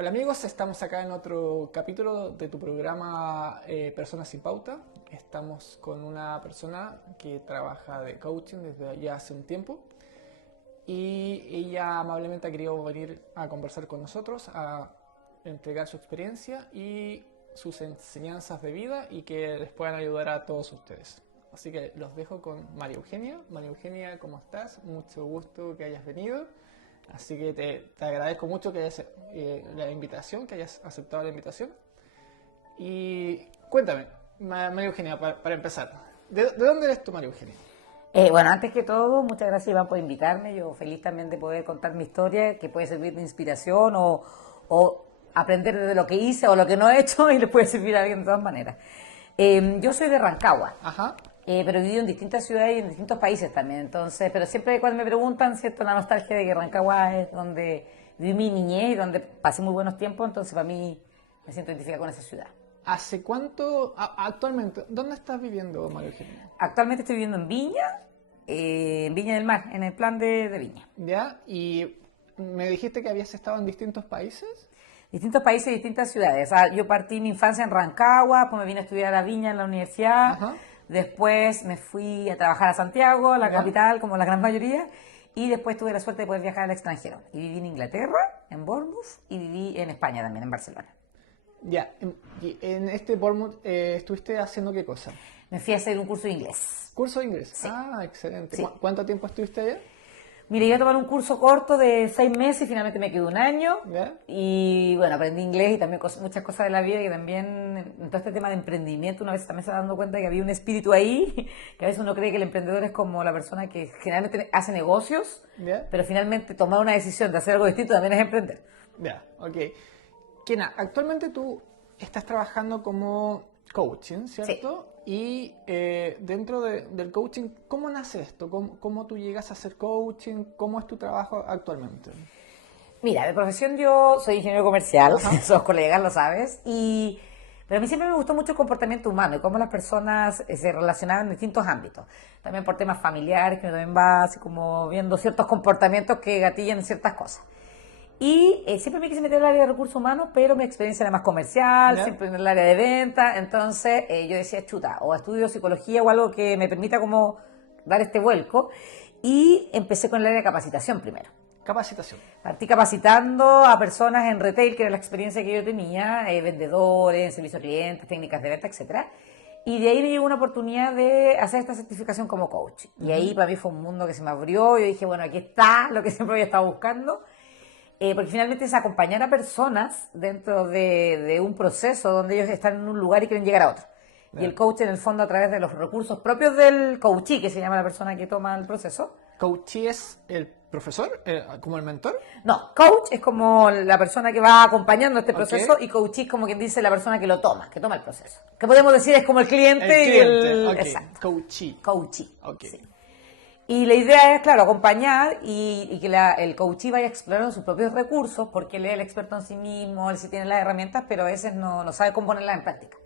Hola amigos, estamos acá en otro capítulo de tu programa Personas sin Pauta. Estamos con una persona que trabaja de coaching desde ya hace un tiempo y ella amablemente ha querido venir a conversar con nosotros, a entregar su experiencia y sus enseñanzas de vida y que les puedan ayudar a todos ustedes. Así que los dejo con María Eugenia. María Eugenia, ¿cómo estás? Mucho gusto que hayas venido. Así que te agradezco mucho que hayas, la invitación, que hayas aceptado la invitación. Y cuéntame, María Eugenia, para empezar, ¿de dónde eres tú, María Eugenia? Bueno, antes que todo, muchas gracias Iván por invitarme. Yo feliz también de poder contar mi historia, que puede servir de inspiración o aprender de lo que hice o lo que no he hecho y le puede servir a alguien de todas maneras. Yo soy de Rancagua. Ajá. Pero he vivido en distintas ciudades y en distintos países también, entonces, pero siempre cuando me preguntan, ¿cierto? La nostalgia de que Rancagua es donde viví mi niñez y donde pasé muy buenos tiempos, entonces para mí me siento identificada con esa ciudad. ¿Hace cuánto, actualmente, dónde estás viviendo, María Eugenia? Actualmente estoy viviendo en Viña del Mar, en el plan de Viña. ¿Ya? Y me dijiste que habías estado en distintos países. Distintos países y distintas ciudades. O sea, yo partí mi infancia en Rancagua, pues me vine a estudiar a Viña en la universidad. Ajá. Después me fui a trabajar a Santiago, la ¿Ya? capital, como la gran mayoría, y después tuve la suerte de poder viajar al extranjero. Y viví en Inglaterra, en Bournemouth, y viví en España también, en Barcelona. Ya, y en este Bournemouth ¿estuviste haciendo qué cosa? Me fui a hacer un curso de inglés. ¿Curso de inglés? Sí. Ah, excelente. Sí. ¿Cuánto tiempo estuviste allá? Mire, iba a tomar un curso corto de 6 meses y finalmente me quedó un año. ¿Ya? Y bueno, aprendí inglés y también muchas cosas de la vida, que también en todo este tema de emprendimiento una vez también se va dando cuenta que había un espíritu ahí, que a veces uno cree que el emprendedor es como la persona que generalmente hace negocios, ¿Ya? pero finalmente tomar una decisión de hacer algo distinto también es emprender. Ya, ok. Kena, actualmente tú estás trabajando como coaching, ¿cierto? Y dentro del coaching, ¿cómo nace esto? ¿Cómo tú llegas a hacer coaching? ¿Cómo es tu trabajo actualmente? Mira, de profesión yo soy ingeniero comercial, Ajá. sos colegas, lo sabes, pero a mí siempre me gustó mucho el comportamiento humano y cómo las personas se relacionaban en distintos ámbitos. También por temas familiares, que también va así como viendo ciertos comportamientos que gatillan ciertas cosas. Y siempre me quise meter en el área de recursos humanos, pero mi experiencia era más comercial, ¿Ya? siempre en el área de venta. Entonces yo decía, chuta, o estudio psicología o algo que me permita como dar este vuelco. Y empecé con el área de capacitación primero. Capacitación. Partí capacitando a personas en retail, que era la experiencia que yo tenía, vendedores, servicio a clientes, técnicas de venta, etcétera. Y de ahí me llegó una oportunidad de hacer esta certificación como coach. Y ahí para mí fue un mundo que se me abrió. Yo dije, bueno, aquí está lo que siempre había estado buscando. Porque finalmente es acompañar a personas dentro de un proceso donde ellos están en un lugar y quieren llegar a otro. Ya. Y el coach en el fondo a través de los recursos propios del coachee, que se llama la persona que toma el proceso. ¿Coachee es el profesor? ¿Como el mentor? No, coach es como la persona que va acompañando este Ok. proceso y coachee es como quien dice la persona que lo toma, que toma el proceso. Que podemos decir es como el cliente, El cliente, y el... ok. Exacto. Coachee. Coachee. Ok. Sí. Y la idea es, claro, acompañar y que el coachee vaya explorando sus propios recursos, porque él es el experto en sí mismo, él sí tiene las herramientas, pero a veces no sabe cómo ponerlas en práctica.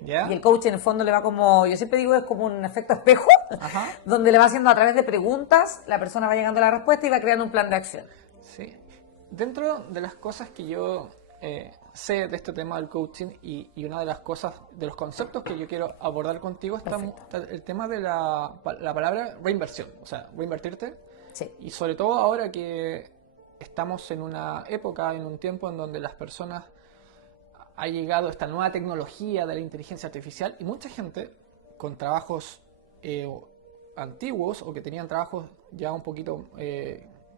¿Ya? Y el coach en el fondo le va como, yo siempre digo, es como un efecto espejo, Ajá. donde le va haciendo a través de preguntas, la persona va llegando a la respuesta y va creando un plan de acción. Sí. Dentro de las cosas que yo sé de este tema del coaching y una de las cosas, de los conceptos que yo quiero abordar contigo está el tema de la palabra reinversión, o sea, reinvertirte. Sí. Y sobre todo ahora que estamos en una época, en un tiempo en donde las personas ha llegado esta nueva tecnología de la inteligencia artificial y mucha gente con trabajos antiguos o que tenían trabajos ya un poquito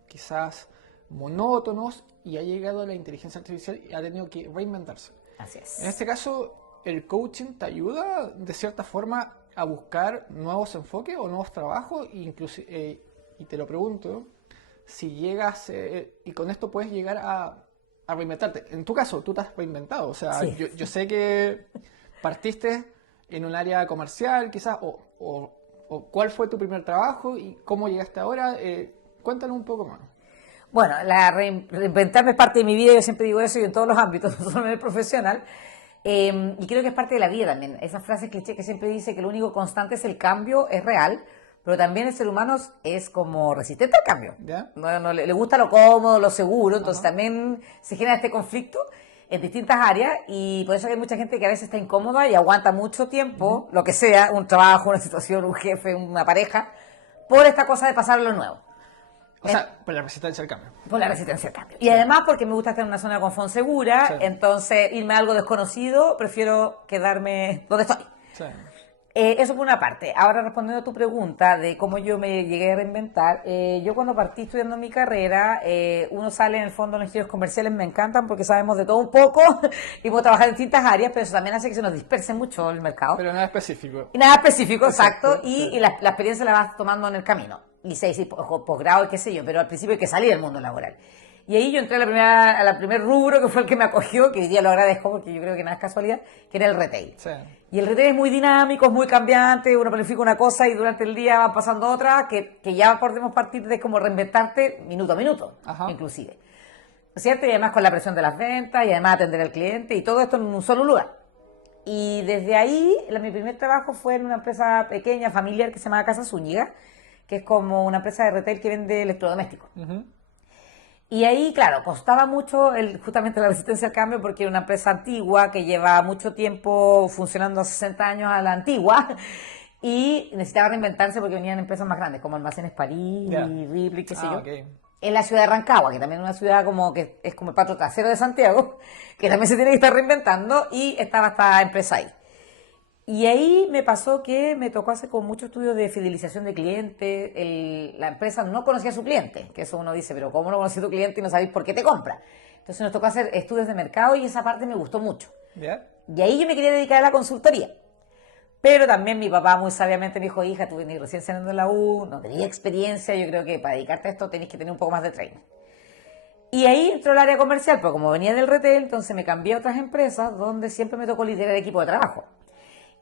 quizás monótonos y ha llegado la inteligencia artificial y ha tenido que reinventarse. Así es. En este caso, ¿el coaching te ayuda de cierta forma a buscar nuevos enfoques o nuevos trabajos? Y te lo pregunto, si llegas y con esto puedes llegar a reinventarte. En tu caso, tú te has reinventado. O sea, Sí. yo sé que partiste en un área comercial quizás, o cuál fue tu primer trabajo y cómo llegaste ahora. Cuéntanos un poco más. Bueno, reinventarme es parte de mi vida, yo siempre digo eso y en todos los ámbitos, no solo en el profesional. Y creo que es parte de la vida también. Esa frase cliché que siempre dice que lo único constante es el cambio, es real, pero también el ser humano es como resistente al cambio. ¿Ya? No, le gusta lo cómodo, lo seguro, entonces Ajá. también se genera este conflicto en distintas áreas y por eso hay mucha gente que a veces está incómoda y aguanta mucho tiempo, lo que sea, un trabajo, una situación, un jefe, una pareja, por esta cosa de pasar a lo nuevo. O sea, por la resistencia al cambio. Por la resistencia al cambio. Y además porque me gusta estar en una zona de confort segura, Sí. entonces irme a algo desconocido, prefiero quedarme donde estoy. Sí. Eso por una parte. Ahora respondiendo a tu pregunta de cómo yo me llegué a reinventar, yo cuando partí estudiando mi carrera, uno sale en el fondo, los ingenieros comerciales me encantan porque sabemos de todo un poco y podemos trabajar en distintas áreas, pero eso también hace que se nos disperse mucho el mercado. Pero nada específico. Y nada específico, exacto, Sí. y la experiencia la vas tomando en el camino. Y seis, posgrado y qué sé yo, pero al principio hay que salir del mundo laboral. Y ahí yo entré a la primer rubro que fue el que me acogió, que hoy día lo agradezco porque yo creo que nada es casualidad, que era el retail. Sí. Y el retail es muy dinámico, es muy cambiante, uno planifica una cosa y durante el día van pasando otras, que ya podemos partir de como reinventarte minuto a minuto, Ajá. inclusive. ¿Cierto? Y además con la presión de las ventas y además atender al cliente y todo esto en un solo lugar. Y desde ahí, mi primer trabajo fue en una empresa pequeña, familiar, que se llama Casa Zúñiga, que es como una empresa de retail que vende electrodomésticos. Ujú. Y ahí, claro, costaba mucho justamente la resistencia al cambio porque era una empresa antigua que lleva mucho tiempo funcionando, 60 años a la antigua, y necesitaba reinventarse porque venían empresas más grandes, como Almacenes París, Ya. Ripley, qué sé yo. Ok. En la ciudad de Rancagua, que también es una ciudad como que es como el patio trasero de Santiago, que también se tiene que estar reinventando, y estaba esta empresa ahí. Y ahí me pasó que me tocó hacer como mucho estudio de fidelización de clientes. La empresa no conocía a su cliente, que eso uno dice, pero ¿cómo no conocía a tu cliente y no sabéis por qué te compra? Entonces nos tocó hacer estudios de mercado y esa parte me gustó mucho. ¿Ya? Y ahí yo me quería dedicar a la consultoría. Pero también mi papá muy sabiamente me dijo, hija, tú venís recién saliendo de la U, no tenías experiencia, yo creo que para dedicarte a esto tenés que tener un poco más de training. Y ahí entró el área comercial, pero como venía del retail, entonces me cambié a otras empresas donde siempre me tocó liderar el equipo de trabajo.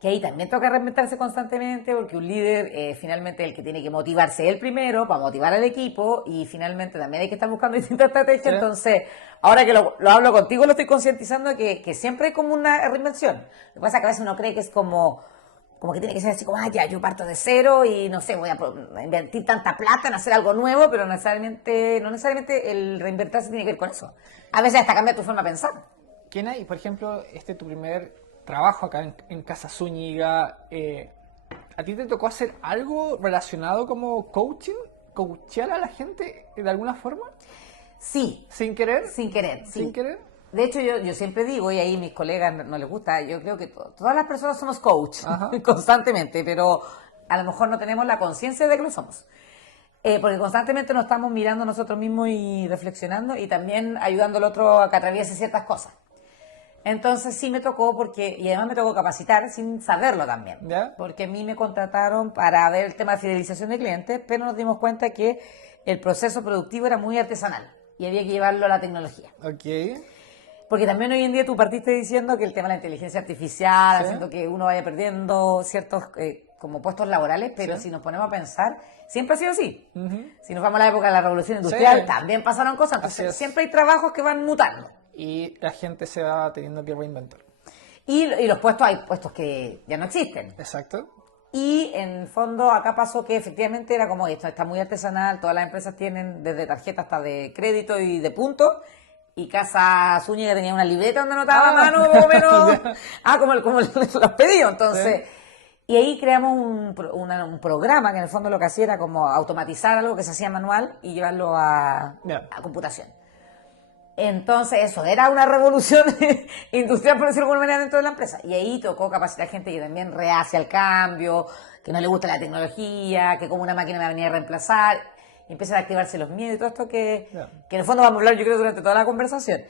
Que ahí también toca reinventarse constantemente porque un líder finalmente es el que tiene que motivarse él primero para motivar al equipo y finalmente también hay que estar buscando distintas estrategias. Sí. Entonces, ahora que lo hablo contigo, lo estoy concientizando que siempre hay como una reinvención. Lo que pasa es que a veces uno cree que es como que tiene que ser así como, ya, yo parto de cero y no sé, voy a invertir tanta plata en hacer algo nuevo, pero no necesariamente el reinventarse tiene que ver con eso. A veces hasta cambia tu forma de pensar. Kena, y por ejemplo, tu primer trabajo acá en Casa Zúñiga, ¿a ti te tocó hacer algo relacionado como coaching? ¿Coachear a la gente de alguna forma? Sí, ¿Sin querer? sin querer, sí. ¿Sin querer? De hecho, yo siempre digo, y ahí mis colegas no les gusta, yo creo que todas las personas somos coach Ajá. constantemente, pero a lo mejor no tenemos la conciencia de que lo somos. Porque constantemente nos estamos mirando nosotros mismos y reflexionando y también ayudando al otro a que atraviese ciertas cosas. Entonces sí me tocó y además me tocó capacitar sin saberlo también. ¿Ya? Porque a mí me contrataron para ver el tema de fidelización de clientes, pero nos dimos cuenta que el proceso productivo era muy artesanal y había que llevarlo a la tecnología. Ok. Porque también hoy en día tú partiste diciendo que el tema de la inteligencia artificial, Sí. haciendo que uno vaya perdiendo ciertos como puestos laborales, pero Sí. si nos ponemos a pensar, siempre ha sido así. Ujú. Si nos vamos a la época de la revolución industrial, Sí. también pasaron cosas. Así Entonces, es. siempre hay trabajos que van mutando. Y la gente se va teniendo que reinventar. Y los puestos, hay puestos que ya no existen. Exacto. Y en el fondo acá pasó que efectivamente era como esto, está muy artesanal, todas las empresas tienen desde tarjeta hasta de crédito y de puntos. Y Casa Zúñiga tenía una libreta donde anotaba a mano, más o menos. Como los pedidos. Entonces, y ahí creamos un programa que en el fondo lo que hacía era como automatizar algo que se hacía manual y llevarlo a computación. Entonces, eso era una revolución industrial, por decirlo de alguna manera, dentro de la empresa. Y ahí tocó capacitar gente que también reacia al cambio, que no le gusta la tecnología, que como una máquina me venía a reemplazar. Y empiezan a activarse los miedos y todo esto que en el fondo vamos a hablar, yo creo, durante toda la conversación.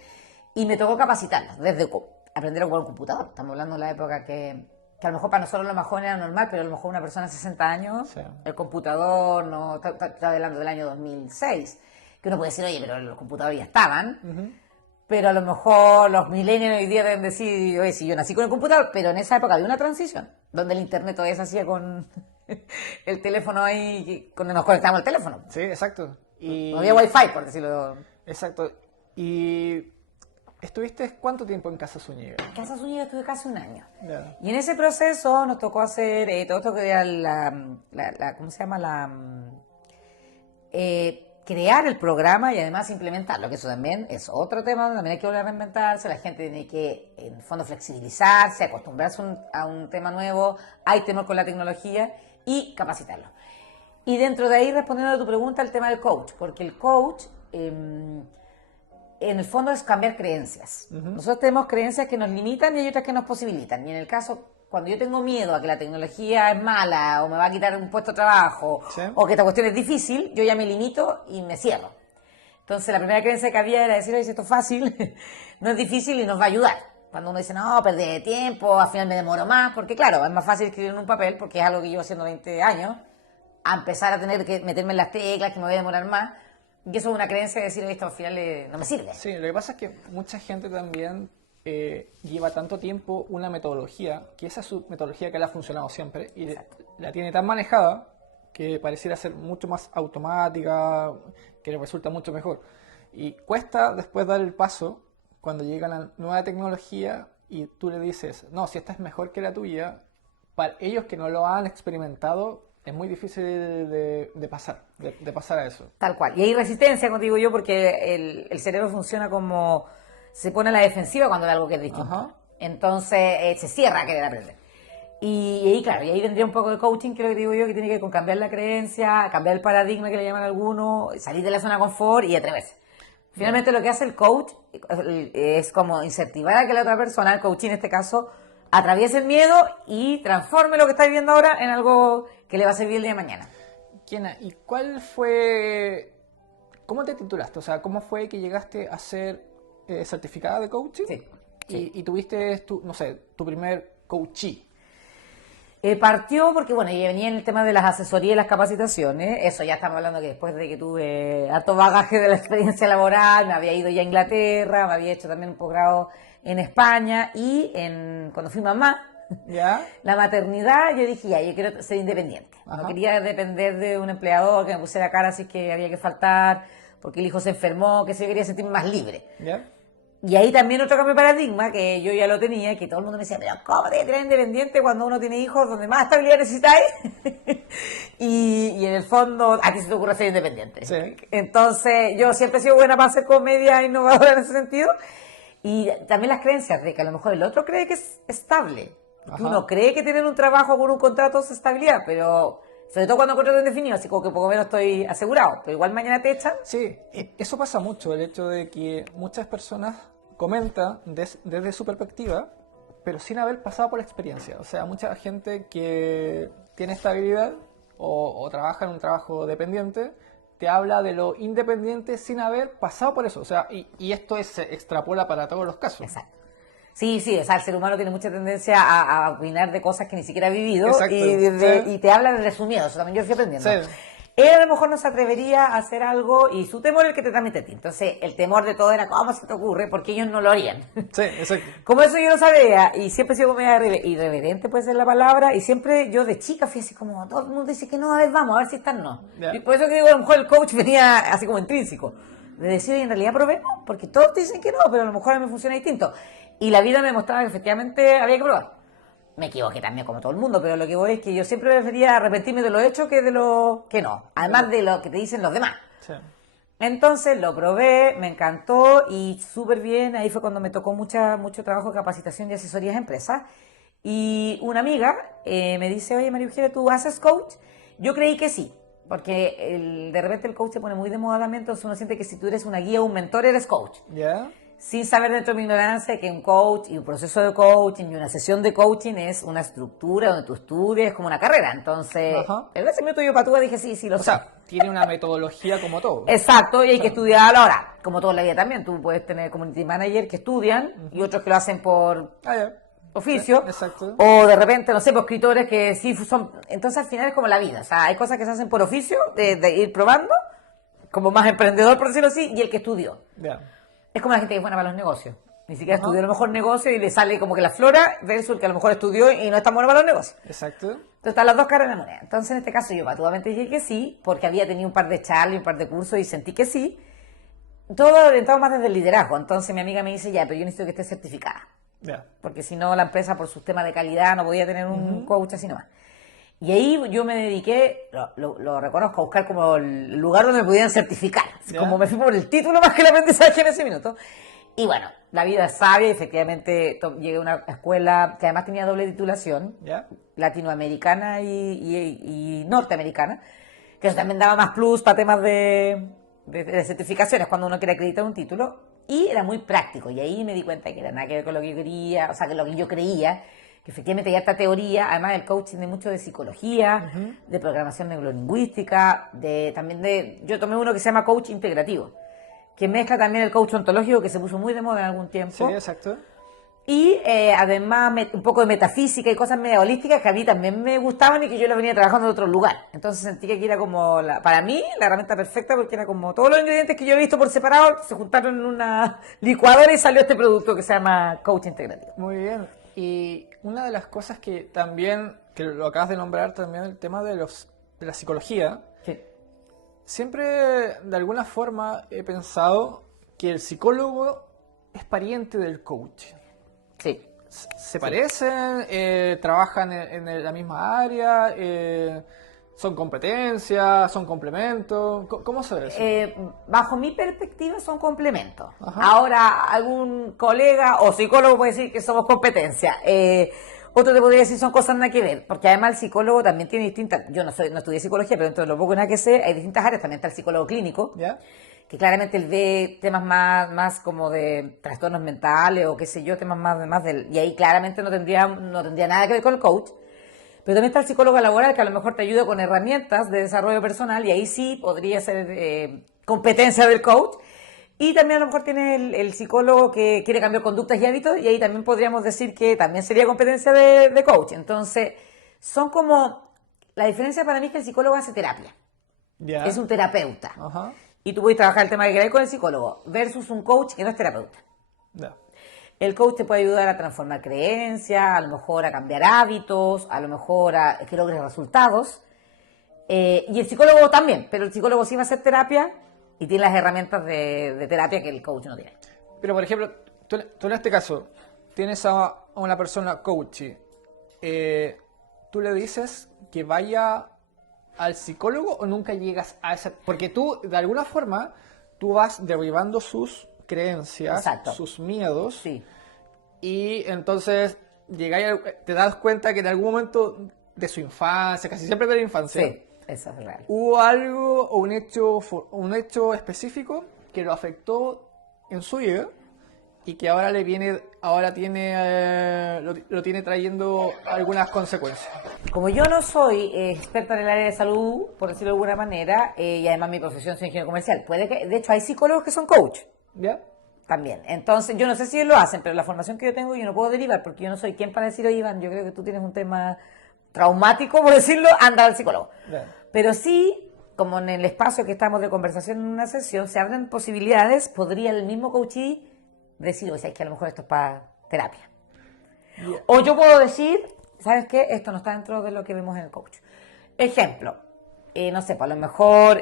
Y me tocó capacitarlas, desde aprender a jugar un computador. Estamos hablando de la época que a lo mejor para nosotros los más jóvenes era normal, pero a lo mejor una persona de 60 años, Sí. el computador, no está hablando del año 2006, que uno puede decir, oye, pero los computadores ya estaban, pero a lo mejor los millennials hoy día deben decir, oye, si yo nací con el computador, pero en esa época había una transición, donde el internet todavía se hacía con el teléfono ahí, cuando nos conectábamos al teléfono. Sí, exacto. Y... No había wifi, por decirlo. Exacto. Y ¿Estuviste cuánto tiempo en Casa Zúñiga? En Casa Zúñiga estuve casi un año. Ya. Y en ese proceso nos tocó hacer todo esto que era ¿cómo se llama? Crear el programa y además implementarlo, que eso también es otro tema donde también hay que volver a reinventarse, la gente tiene que, en el fondo, flexibilizarse, acostumbrarse a un tema nuevo, hay temor con la tecnología y capacitarlo. Y dentro de ahí, respondiendo a tu pregunta, el tema del coach, porque el coach, en el fondo, es cambiar creencias. Nosotros tenemos creencias que nos limitan y hay otras que nos posibilitan. Y en el caso, cuando yo tengo miedo a que la tecnología es mala o me va a quitar un puesto de trabajo, Sí. o que esta cuestión es difícil, yo ya me limito y me cierro. Entonces, la primera creencia que había era decir, oye, si esto es fácil, no es difícil y nos va a ayudar. Cuando uno dice, no, perdí tiempo, al final me demoro más, porque claro, es más fácil escribir en un papel, porque es algo que llevo haciendo 20 años, a empezar a tener que meterme en las teclas, que me voy a demorar más. Y eso es una creencia de decir, oye, esto al final no me sirve. Sí, lo que pasa es que mucha gente también lleva tanto tiempo una metodología, que esa es su metodología que le ha funcionado siempre, y la tiene tan manejada que pareciera ser mucho más automática, que le resulta mucho mejor. Y cuesta después dar el paso cuando llega la nueva tecnología y tú le dices, no, si esta es mejor que la tuya, para ellos que no lo han experimentado, es muy difícil de pasar a eso. Tal cual. Y hay resistencia, como digo yo, porque el cerebro funciona como... se pone a la defensiva cuando ve algo que es distinto. Ajá. Entonces se cierra a querer aprender. Y ahí, claro, y ahí vendría un poco de coaching, que es lo que digo yo, que tiene que ver con cambiar la creencia, cambiar el paradigma que le llaman algunos, salir de la zona de confort y atreverse. Finalmente lo que hace el coach es como incentivar a que la otra persona, el coach en este caso, atraviese el miedo y transforme lo que está viviendo ahora en algo que le va a servir el día de mañana. Kiana, ¿y cuál fue, cómo te titulaste? O sea, ¿cómo fue que llegaste a ser certificada de coaching? Sí. Y tuviste, no sé, tu primer coachee. Partió porque, bueno, yo venía en el tema de las asesorías y las capacitaciones. Eso ya estamos hablando que después de que tuve harto bagaje de la experiencia laboral, me había ido ya a Inglaterra, me había hecho también un posgrado en España y cuando fui mamá, ¿Ya? la maternidad, yo dije, ya, yo quiero ser independiente. Ajá. No quería depender de un empleador que me pusiera cara así que había que faltar, porque el hijo se enfermó, que yo quería sentirme más libre. ¿Ya? Y ahí también otro cambio de paradigma, que yo ya lo tenía, que todo el mundo me decía, pero ¿cómo te crees independiente cuando uno tiene hijos donde más estabilidad necesitáis? y en el fondo, a ti se te ocurre ser independiente. Sí. Entonces, yo siempre he sido buena para hacer comedia innovadora en ese sentido. Y también las creencias de que a lo mejor el otro cree que es estable. Que Ajá. uno cree que tener un trabajo con un contrato es estabilidad, pero sobre todo cuando un contrato indefinido, así como que poco menos estoy asegurado. Pero igual mañana te echan. Sí, eso pasa mucho, el hecho de que muchas personas comentan desde su perspectiva, pero sin haber pasado por la experiencia. O sea, mucha gente que tiene estabilidad o trabaja en un trabajo dependiente, te habla de lo independiente sin haber pasado por eso. O sea, y esto se extrapola para todos los casos. Exacto. Sí, o sea, el ser humano tiene mucha tendencia a opinar de cosas que ni siquiera ha vivido. Exacto, sí. Y te habla desde su miedo, eso también yo fui aprendiendo. Sí. Él a lo mejor no se atrevería a hacer algo y su temor es el que te transmite a ti. Entonces, el temor de todo era, ¿cómo se te ocurre? Porque ellos no lo harían. Sí, exacto. Como eso yo no sabía, y siempre he sido media irreverente, puede ser la palabra, y siempre yo de chica fui así como, todo el mundo dice que no, a ver, vamos, a ver si están no. Ya. Y por eso que digo, a lo mejor el coach venía así como intrínseco, de decir, en realidad probemos, porque todos te dicen que no, pero a lo mejor a mí me funciona distinto. Y la vida me mostraba que efectivamente había que probar. Me equivoqué también como todo el mundo, pero lo que voy es que yo siempre prefería arrepentirme de lo hecho que de lo que no, además de lo que te dicen los demás. Sí. Entonces lo probé, me encantó y súper bien. Ahí fue cuando me tocó mucho trabajo de capacitación y asesorías a empresas. Y una amiga me dice, oye María Eugenia, ¿tú haces coach? Yo creí que sí, porque de repente el coach se pone muy de moda también, entonces uno siente que si tú eres una guía o un mentor, eres coach. ¿Ya? Sin saber dentro de mi ignorancia que un coach y un proceso de coaching y una sesión de coaching es una estructura donde tú estudias como una carrera. Entonces, Ajá. en ese minuto yo patúa dije, sí, lo O sé. sea, tiene una metodología como todo. Exacto, y hay que estudiar ahora, como toda la vida también. Tú puedes tener community manager que estudian y otros que lo hacen por Ah, ya. oficio. Sí, exacto. O de repente, no sé, por escritores que sí son... Entonces al final es como la vida. O sea, hay cosas que se hacen por oficio, de ir probando, como más emprendedor, por decirlo así, y el que estudió. Ya. Es como la gente que es buena para los negocios. Ni siquiera Ajá. estudió a lo mejor negocio y le sale como que la flora, versus el que a lo mejor estudió y no es tan bueno para los negocios. Exacto. Entonces están las dos caras de la moneda. Entonces en este caso yo patudamente dije que sí, porque había tenido un par de charlas y un par de cursos y sentí que sí. todo orientado más desde el liderazgo. Entonces mi amiga me dice, ya, pero yo necesito que esté certificada. Ya. Porque si no, la empresa, por sus temas de calidad, no podía tener un coach así nomás. Y ahí yo me dediqué, lo reconozco, a buscar como el lugar donde me pudieran certificar. Ya. Como me fui por el título más que el aprendizaje en ese minuto. Y bueno, la vida es sabia y efectivamente llegué a una escuela que además tenía doble titulación, ¿Ya? latinoamericana y norteamericana, que eso también daba más plus para temas de certificaciones cuando uno quiere acreditar un título. Y era muy práctico, y ahí me di cuenta que era nada que ver con lo que yo quería, o sea, que lo que yo creía, que efectivamente hay harta teoría, además el coaching de mucho de psicología, de programación neurolingüística, yo tomé uno que se llama coach integrativo, que mezcla también el coach ontológico, que se puso muy de moda en algún tiempo. Sí, exacto. Y además un poco de metafísica y cosas medio holísticas que a mí también me gustaban y que yo las venía trabajando en otro lugar. Entonces sentí que aquí era como, para mí, la herramienta perfecta, porque era como todos los ingredientes que yo he visto por separado se juntaron en una licuadora y salió este producto que se llama Coach Integrativo. Muy bien. Y una de las cosas que también, que lo acabas de nombrar también, el tema de la psicología. Sí. Siempre, de alguna forma, he pensado que el psicólogo es pariente del coach. Sí. ¿Se parecen? ¿Trabajan en la misma área? ¿Son competencias? ¿Son complementos? ¿Cómo se ve eso? Bajo mi perspectiva son complementos. Ajá. Ahora algún colega o psicólogo puede decir que somos competencia. Otro te podría decir son cosas nada que ver, porque además el psicólogo también tiene distintas, yo no estudié psicología, pero dentro de lo poco nada que sé, hay distintas áreas, también está el psicólogo clínico, ¿Ya? que claramente él ve temas más como de trastornos mentales o qué sé yo, temas más del, y ahí claramente no tendría nada que ver con el coach. Pero también está el psicólogo laboral, que a lo mejor te ayuda con herramientas de desarrollo personal, y ahí sí podría ser competencia del coach. Y también a lo mejor tiene el psicólogo que quiere cambiar conductas y hábitos, y ahí también podríamos decir que también sería competencia de coach. Entonces, son como, la diferencia para mí es que el psicólogo hace terapia. ¿Ya? Es un terapeuta. Ajá. Y tú puedes trabajar el tema que queráis con el psicólogo, versus un coach que no es terapeuta. Ya. El coach te puede ayudar a transformar creencias, a lo mejor a cambiar hábitos, a lo mejor a que logres resultados. Y el psicólogo también, pero el psicólogo sí va a hacer terapia y tiene las herramientas de terapia que el coach no tiene. Pero, por ejemplo, tú en este caso tienes a una persona coach. ¿Tú le dices que vaya al psicólogo o nunca llegas a esa? Porque tú, de alguna forma, tú vas derribando sus creencias, Exacto. sus miedos, Sí. y entonces te das cuenta que en algún momento de su infancia, casi siempre de la infancia, Sí, eso es real. hubo algo o un hecho específico que lo afectó en su vida y que ahora lo tiene trayendo algunas consecuencias. Como yo no soy experta en el área de salud, por decirlo de alguna manera, y además mi profesión soy ingeniero comercial, de hecho hay psicólogos que son coach. ¿Ya? También. Entonces, yo no sé si ellos lo hacen, pero la formación que yo tengo yo no puedo derivar porque yo no soy quien para decir, oye, Iván, yo creo que tú tienes un tema traumático, por decirlo, anda al psicólogo. Ya. Pero sí, como en el espacio que estamos de conversación en una sesión, se abren posibilidades, podría el mismo coachee decir, o sea, es que a lo mejor esto es para terapia. Yeah. O yo puedo decir, ¿sabes qué? Esto no está dentro de lo que vemos en el coach. Ejemplo, no sé, pues a lo mejor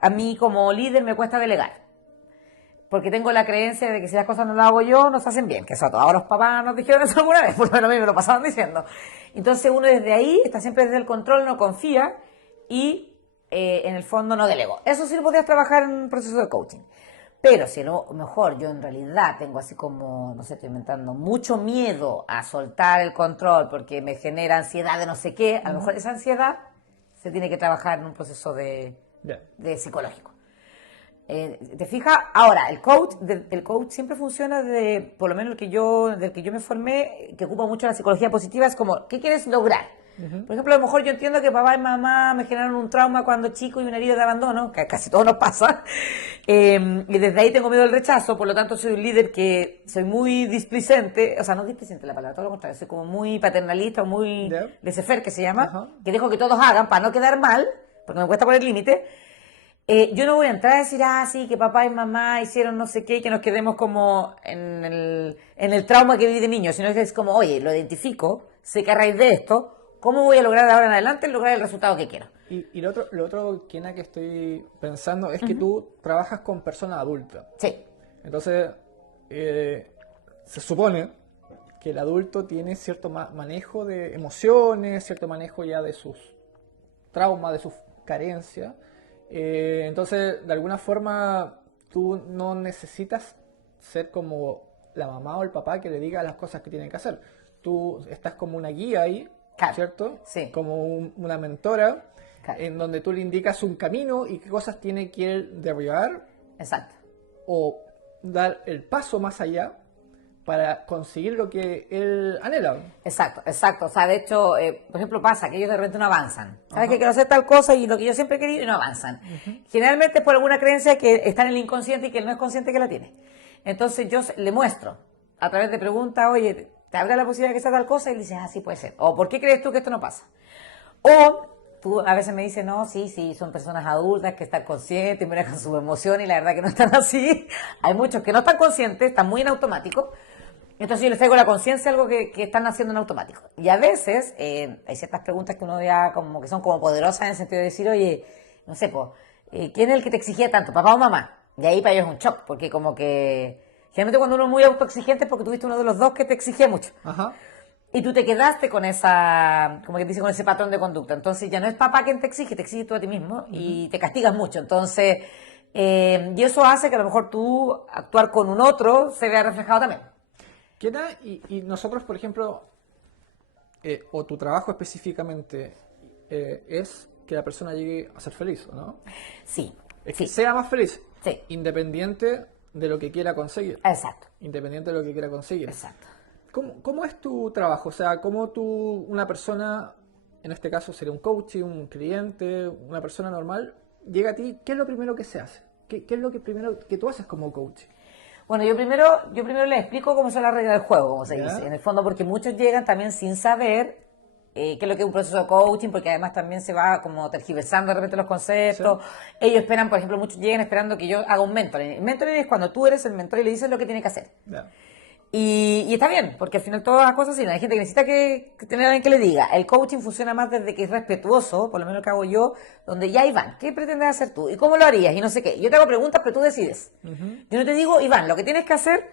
a mí como líder me cuesta delegar. Porque tengo la creencia de que si las cosas no las hago yo, no se hacen bien. Que eso a todos los papás nos dijeron eso alguna vez, por lo menos a mí me lo pasaban diciendo. Entonces uno desde ahí está siempre desde el control, no confía y en el fondo no delegó. Eso sí lo podrías trabajar en un proceso de coaching. Pero si a lo mejor yo en realidad tengo así como, no sé, estoy inventando, mucho miedo a soltar el control porque me genera ansiedad de no sé qué, a lo mejor esa ansiedad se tiene que trabajar en un proceso de psicológico. ¿Te fijas? Ahora, el coach siempre funciona por lo menos del que yo me formé, que ocupa mucho la psicología positiva, es como, ¿qué quieres lograr? Por ejemplo, a lo mejor yo entiendo que papá y mamá me generaron un trauma cuando chico y una herida de abandono, que casi todo nos pasa, y desde ahí tengo miedo al rechazo, por lo tanto soy un líder que soy muy displicente, o sea, no displicente la palabra, todo lo contrario, soy como muy paternalista o muy laissez-faire, que se llama, que dejo que todos hagan para no quedar mal, porque me cuesta poner límite. Yo no voy a entrar a decir, sí, que papá y mamá hicieron no sé qué, que nos quedemos como en el trauma que viví de niño, sino que es como, oye, lo identifico, sé que a raíz de esto ¿Cómo voy a lograr de ahora en adelante lograr el resultado que quiero? Y lo otro, Kiana, que estoy pensando es que tú trabajas con personas adultas. Sí. Entonces, se supone que el adulto tiene cierto manejo de emociones, cierto manejo ya de sus traumas, de sus carencias. Entonces, de alguna forma, tú no necesitas ser como la mamá o el papá que le diga las cosas que tiene que hacer. Tú estás como una guía ahí, Claro, ¿cierto? sí. Como una mentora, Claro. en donde tú le indicas un camino y qué cosas tiene que él derribar Exacto. o dar el paso más allá para conseguir lo que él anhela. Exacto, exacto. O sea, de hecho, por ejemplo, pasa que ellos de repente no avanzan. ¿Sabes Ajá. que quiero hacer tal cosa y lo que yo siempre he querido y no avanzan? Generalmente es por alguna creencia que está en el inconsciente y que él no es consciente que la tiene. Entonces yo le muestro a través de preguntas, oye, ¿te habrá la posibilidad de que sea tal cosa? Y le dices, ah, sí puede ser. O ¿por qué crees tú que esto no pasa? O tú a veces me dices, no, sí, son personas adultas que están conscientes, manejan sus emociones y la verdad que no están así. Hay muchos que no están conscientes, están muy en automático. Entonces yo les traigo la conciencia algo que están haciendo en automático. Y a veces hay ciertas preguntas que uno ya como que son como poderosas en el sentido de decir, oye, no sé, ¿quién es el que te exigía tanto, papá o mamá? Y ahí para ellos es un shock, porque como que generalmente cuando uno es muy autoexigente es porque tuviste uno de los dos que te exigía mucho. Ajá. Y tú te quedaste con esa, como que dice, con ese patrón de conducta. Entonces ya no es papá quien te exige tú a ti mismo y te castigas mucho. Entonces, y eso hace que a lo mejor tú actuar con un otro se vea reflejado también. Y nosotros, por ejemplo, o tu trabajo específicamente, es que la persona llegue a ser feliz, ¿o no? Sí, Es que sí, sea más feliz, sí, independiente de lo que quiera conseguir. exacto, Independiente de lo que quiera conseguir. exacto. ¿Cómo es tu trabajo? O sea, ¿cómo una persona, en este caso sería un coach, un cliente, una persona normal, llega a ti? ¿Qué es lo primero que se hace? ¿Qué es lo que primero que tú haces como coach? Bueno, yo primero les explico cómo son las reglas del juego, como se ¿Ya? dice. En el fondo, porque muchos llegan también sin saber qué es lo que es un proceso de coaching, porque además también se va como tergiversando de repente los conceptos. Sí. Ellos esperan, por ejemplo, muchos llegan esperando que yo haga un mentoring. El mentoring es cuando tú eres el mentor y le dices lo que tiene que hacer. Ya. Y está bien, porque al final todas las cosas sirven. Hay gente que necesita que tener a alguien que le diga. El coaching funciona más desde que es respetuoso, por lo menos lo que hago yo, donde ya, Iván, ¿qué pretendes hacer tú? ¿Y cómo lo harías? Y no sé qué. Yo te hago preguntas, pero tú decides. Yo no te digo, Iván, lo que tienes que hacer,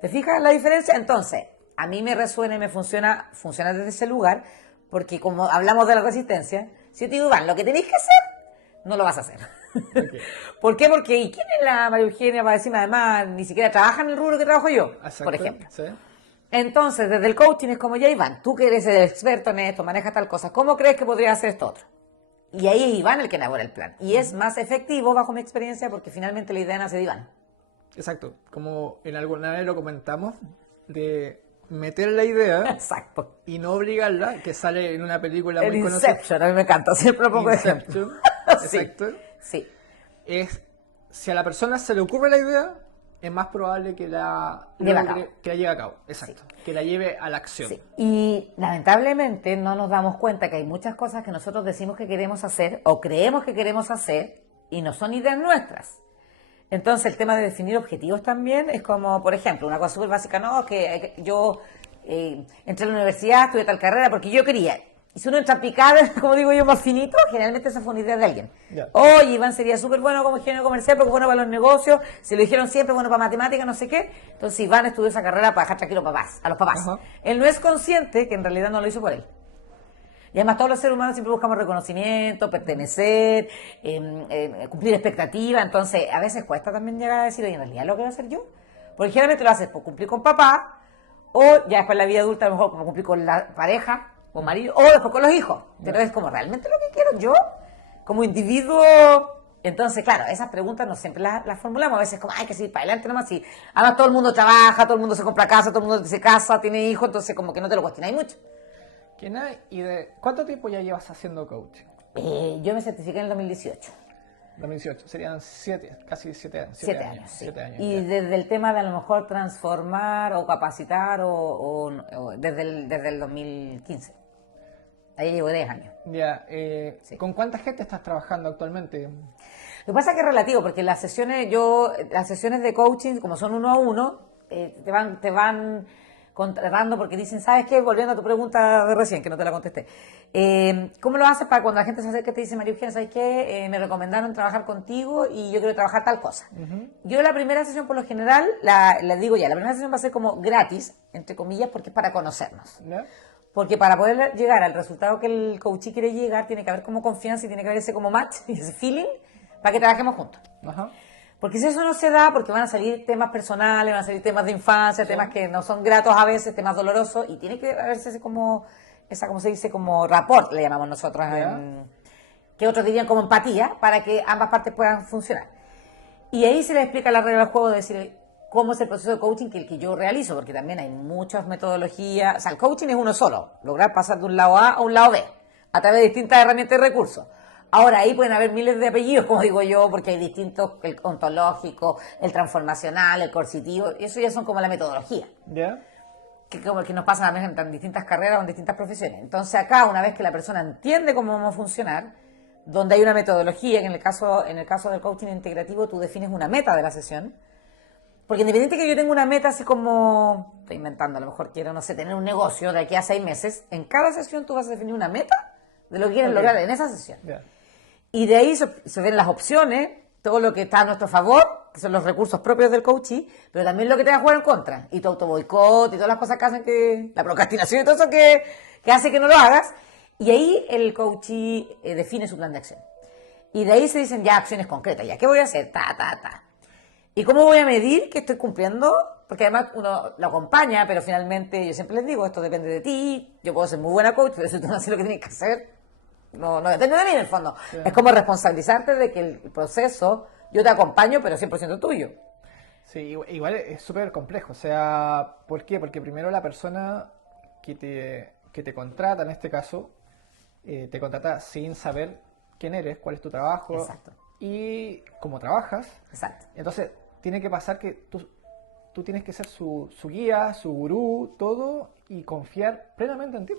¿te fijas la diferencia? Entonces, a mí me resuena y me funciona desde ese lugar, porque como hablamos de la resistencia, si yo te digo, Iván, lo que tenéis que hacer, no lo vas a hacer. Okay. ¿Por qué? Porque ¿y quién es la María Eugenia para decirme además ni siquiera trabaja en el rubro que trabajo yo? Exacto. Por ejemplo. Sí. Entonces, desde el coaching es como, ya Iván, tú que eres el experto en esto, manejas tal cosa, ¿cómo crees que podría hacer esto otro? Y ahí es Iván el que elabora el plan. Y es más efectivo, bajo mi experiencia, porque finalmente la idea nace de Iván. Exacto. Como en alguna vez lo comentamos, de meter la idea Exacto. y no obligarla, que sale en una película El muy conocida. Inception, a mí me encanta, siempre lo pongo de ejemplo. Inception. Sí. Exacto. Sí. Es, si a la persona se le ocurre la idea, es más probable que la Lleve a cabo. que la lleve a cabo. Exacto. Que la lleve a la acción. Sí. Y lamentablemente no nos damos cuenta que hay muchas cosas que nosotros decimos que queremos hacer o creemos que queremos hacer y no son ideas nuestras. Entonces el tema de definir objetivos también es como, por ejemplo, una cosa súper básica, no, que yo entré a la universidad, estudié tal carrera porque yo quería. Y si uno entra a picar, como digo yo, más finito, generalmente esa fue una idea de alguien. Ya. Oye, Iván sería súper bueno como ingeniero comercial porque bueno para los negocios, se lo dijeron siempre, bueno para matemáticas, no sé qué. Entonces Iván estudió esa carrera para dejar tranquilo a los papás. Ajá. Él no es consciente que en realidad no lo hizo por él. Y además todos los seres humanos siempre buscamos reconocimiento, pertenecer, cumplir expectativas. Entonces a veces cuesta también llegar a decir, oye, en realidad lo quiero hacer yo. Porque generalmente lo haces por cumplir con papá, o ya después en la vida adulta a lo mejor como cumplir con la pareja o marido, o después con los hijos. Pero es como realmente lo que quiero yo, como individuo. Entonces, claro, esas preguntas no siempre las formulamos. A veces como, ay, que sí, para adelante nomás. Sí. Además todo el mundo trabaja, todo el mundo se compra casa, todo el mundo se casa, tiene hijos, entonces como que no te lo cuestionáis mucho. ¿Y de cuánto tiempo ya llevas haciendo coaching? Yo me certifiqué en el 2018. 2018, serían casi 7 años. 7 años, sí. 7 años. Y Ya. desde el tema de a lo mejor transformar o capacitar o desde el 2015. Ahí llevo 10 años. Ya, Sí. ¿con cuánta gente estás trabajando actualmente? Lo que pasa es que es relativo, porque las sesiones de coaching, como son uno a uno, te van contratando porque dicen, ¿sabes qué? Volviendo a tu pregunta de recién, que no te la contesté. ¿Cómo lo haces para cuando la gente se acerca y te dice, María Eugenia, ¿sabes qué? Me recomendaron trabajar contigo y yo quiero trabajar tal cosa. Yo la primera sesión, por lo general, la digo ya, la primera sesión va a ser como gratis, entre comillas, porque es para conocernos. ¿Ya? Porque para poder llegar al resultado que el coachee quiere llegar, tiene que haber como confianza y tiene que haber ese como match y ese feeling para que trabajemos juntos. Ajá. Porque si eso no se da, porque van a salir temas personales, van a salir temas de infancia, Sí. temas que no son gratos a veces, temas dolorosos, y tiene que haberse ese como, como se dice, como rapport, le llamamos nosotros, Ya. que otros dirían como empatía, para que ambas partes puedan funcionar. Y ahí se le explica la regla del juego de decir cómo es el proceso de coaching que el que yo realizo, porque también hay muchas metodologías. O sea, el coaching es uno solo, lograr pasar de un lado A a un lado B, a través de distintas herramientas y recursos. Ahora, ahí pueden haber miles de apellidos, como digo yo, porque hay distintos, el ontológico, el transformacional, el coercitivo, y eso ya son como la metodología, ¿Ya? que como que nos pasan a veces en distintas carreras o en distintas profesiones. Entonces acá, una vez que la persona entiende cómo vamos a funcionar, donde hay una metodología, que en el caso del coaching integrativo tú defines una meta de la sesión, porque independiente que yo tenga una meta así como, estoy inventando, a lo mejor quiero, no sé, tener un negocio de aquí a 6 meses, en cada sesión tú vas a definir una meta de lo que quieres lograr en esa sesión. Ya. Y de ahí se ven las opciones, todo lo que está a nuestro favor, que son los recursos propios del coaching, pero también lo que te va a jugar en contra, y tu autoboicot, y todas las cosas que hacen que, la procrastinación y todo eso que hace que no lo hagas, y ahí el coaching define su plan de acción. Y de ahí se dicen ya acciones concretas, ya, ¿qué voy a hacer? ¿Y cómo voy a medir que estoy cumpliendo? Porque además uno lo acompaña, pero finalmente yo siempre les digo, esto depende de ti, yo puedo ser muy buena coach, pero si tú no haces lo que tienes que hacer, no depende de mí en el fondo. Sí. Es como responsabilizarte de que el proceso, yo te acompaño, pero 100% tuyo. Sí, igual es súper complejo. O sea, ¿por qué? Porque primero la persona que te contrata, en este caso, te contrata sin saber quién eres, cuál es tu trabajo Exacto. y cómo trabajas. Exacto. Entonces, tiene que pasar que tú tienes que ser su guía, su gurú, todo, y confiar plenamente en ti.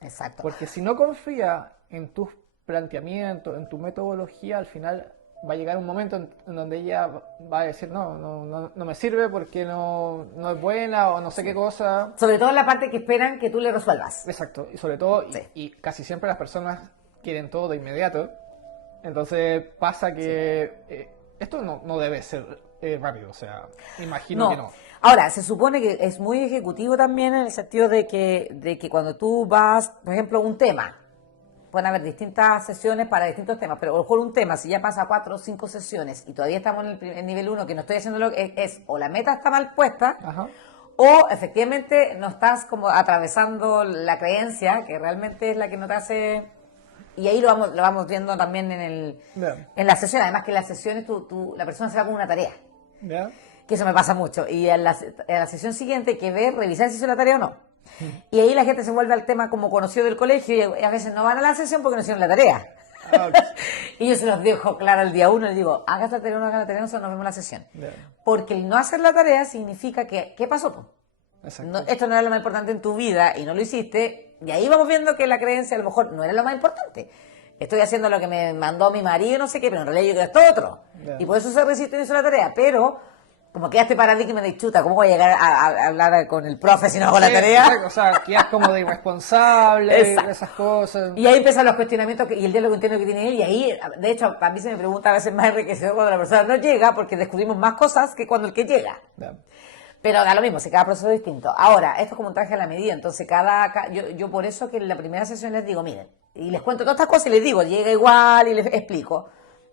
Exacto. Porque si no confía en tus planteamientos, en tu metodología, al final va a llegar un momento en donde ella va a decir, no me sirve porque no es buena o no sé qué cosa. Sobre todo en la parte que esperan que tú le resuelvas. Exacto, y sobre todo, Sí. y casi siempre las personas quieren todo de inmediato. Entonces pasa que esto no debe ser rápido, o sea, imagino que no. Ahora, se supone que es muy ejecutivo también en el sentido de que cuando tú vas, por ejemplo, un tema, pueden haber distintas sesiones para distintos temas, pero a lo mejor un tema, si ya pasa 4 o 5 sesiones y todavía estamos en el nivel 1, que no estoy haciendo lo que es o la meta está mal puesta, Ajá. o efectivamente no estás como atravesando la creencia, que realmente es la que no te hace... Y ahí lo vamos viendo también Bien. en la sesión. Además que en las sesiones la persona se va con una tarea. ¿Ya? Que eso me pasa mucho. Y en la sesión siguiente hay que ver, revisar si hizo la tarea o no. Y ahí la gente se vuelve al tema como conocido del colegio y a veces no van a la sesión porque no hicieron la tarea. Ah, ok. Y yo se los dejo claro el día 1, les digo, hagas la tarea o no hagas la tarea, nosotros nos vemos en la sesión. Bien. Porque el no hacer la tarea significa que, ¿qué pasó? Po? Exacto. Esto no era lo más importante en tu vida y no lo hiciste. Y ahí vamos viendo que la creencia a lo mejor no era lo más importante. Estoy haciendo lo que me mandó mi marido, no sé qué, pero en realidad yo quiero esto otro. Yeah. Y por eso se resiste y no hizo la tarea. Pero, como queda este paradigma de chuta, ¿cómo voy a llegar a hablar con el profe si no hago la Sí, tarea? exacto, o sea, quedas como de irresponsable, Exacto. esas cosas. Y ahí empiezan los cuestionamientos y el diálogo interno que tiene él. Y ahí, de hecho, a mí se me pregunta a veces más enriquecedor cuando la persona no llega, porque descubrimos más cosas que cuando el que llega. Ya. Pero da lo mismo, si cada proceso es distinto. Ahora, esto es como un traje a la medida, entonces yo por eso que en la primera sesión les digo, miren, y les cuento todas estas cosas y les digo, llega igual y les explico.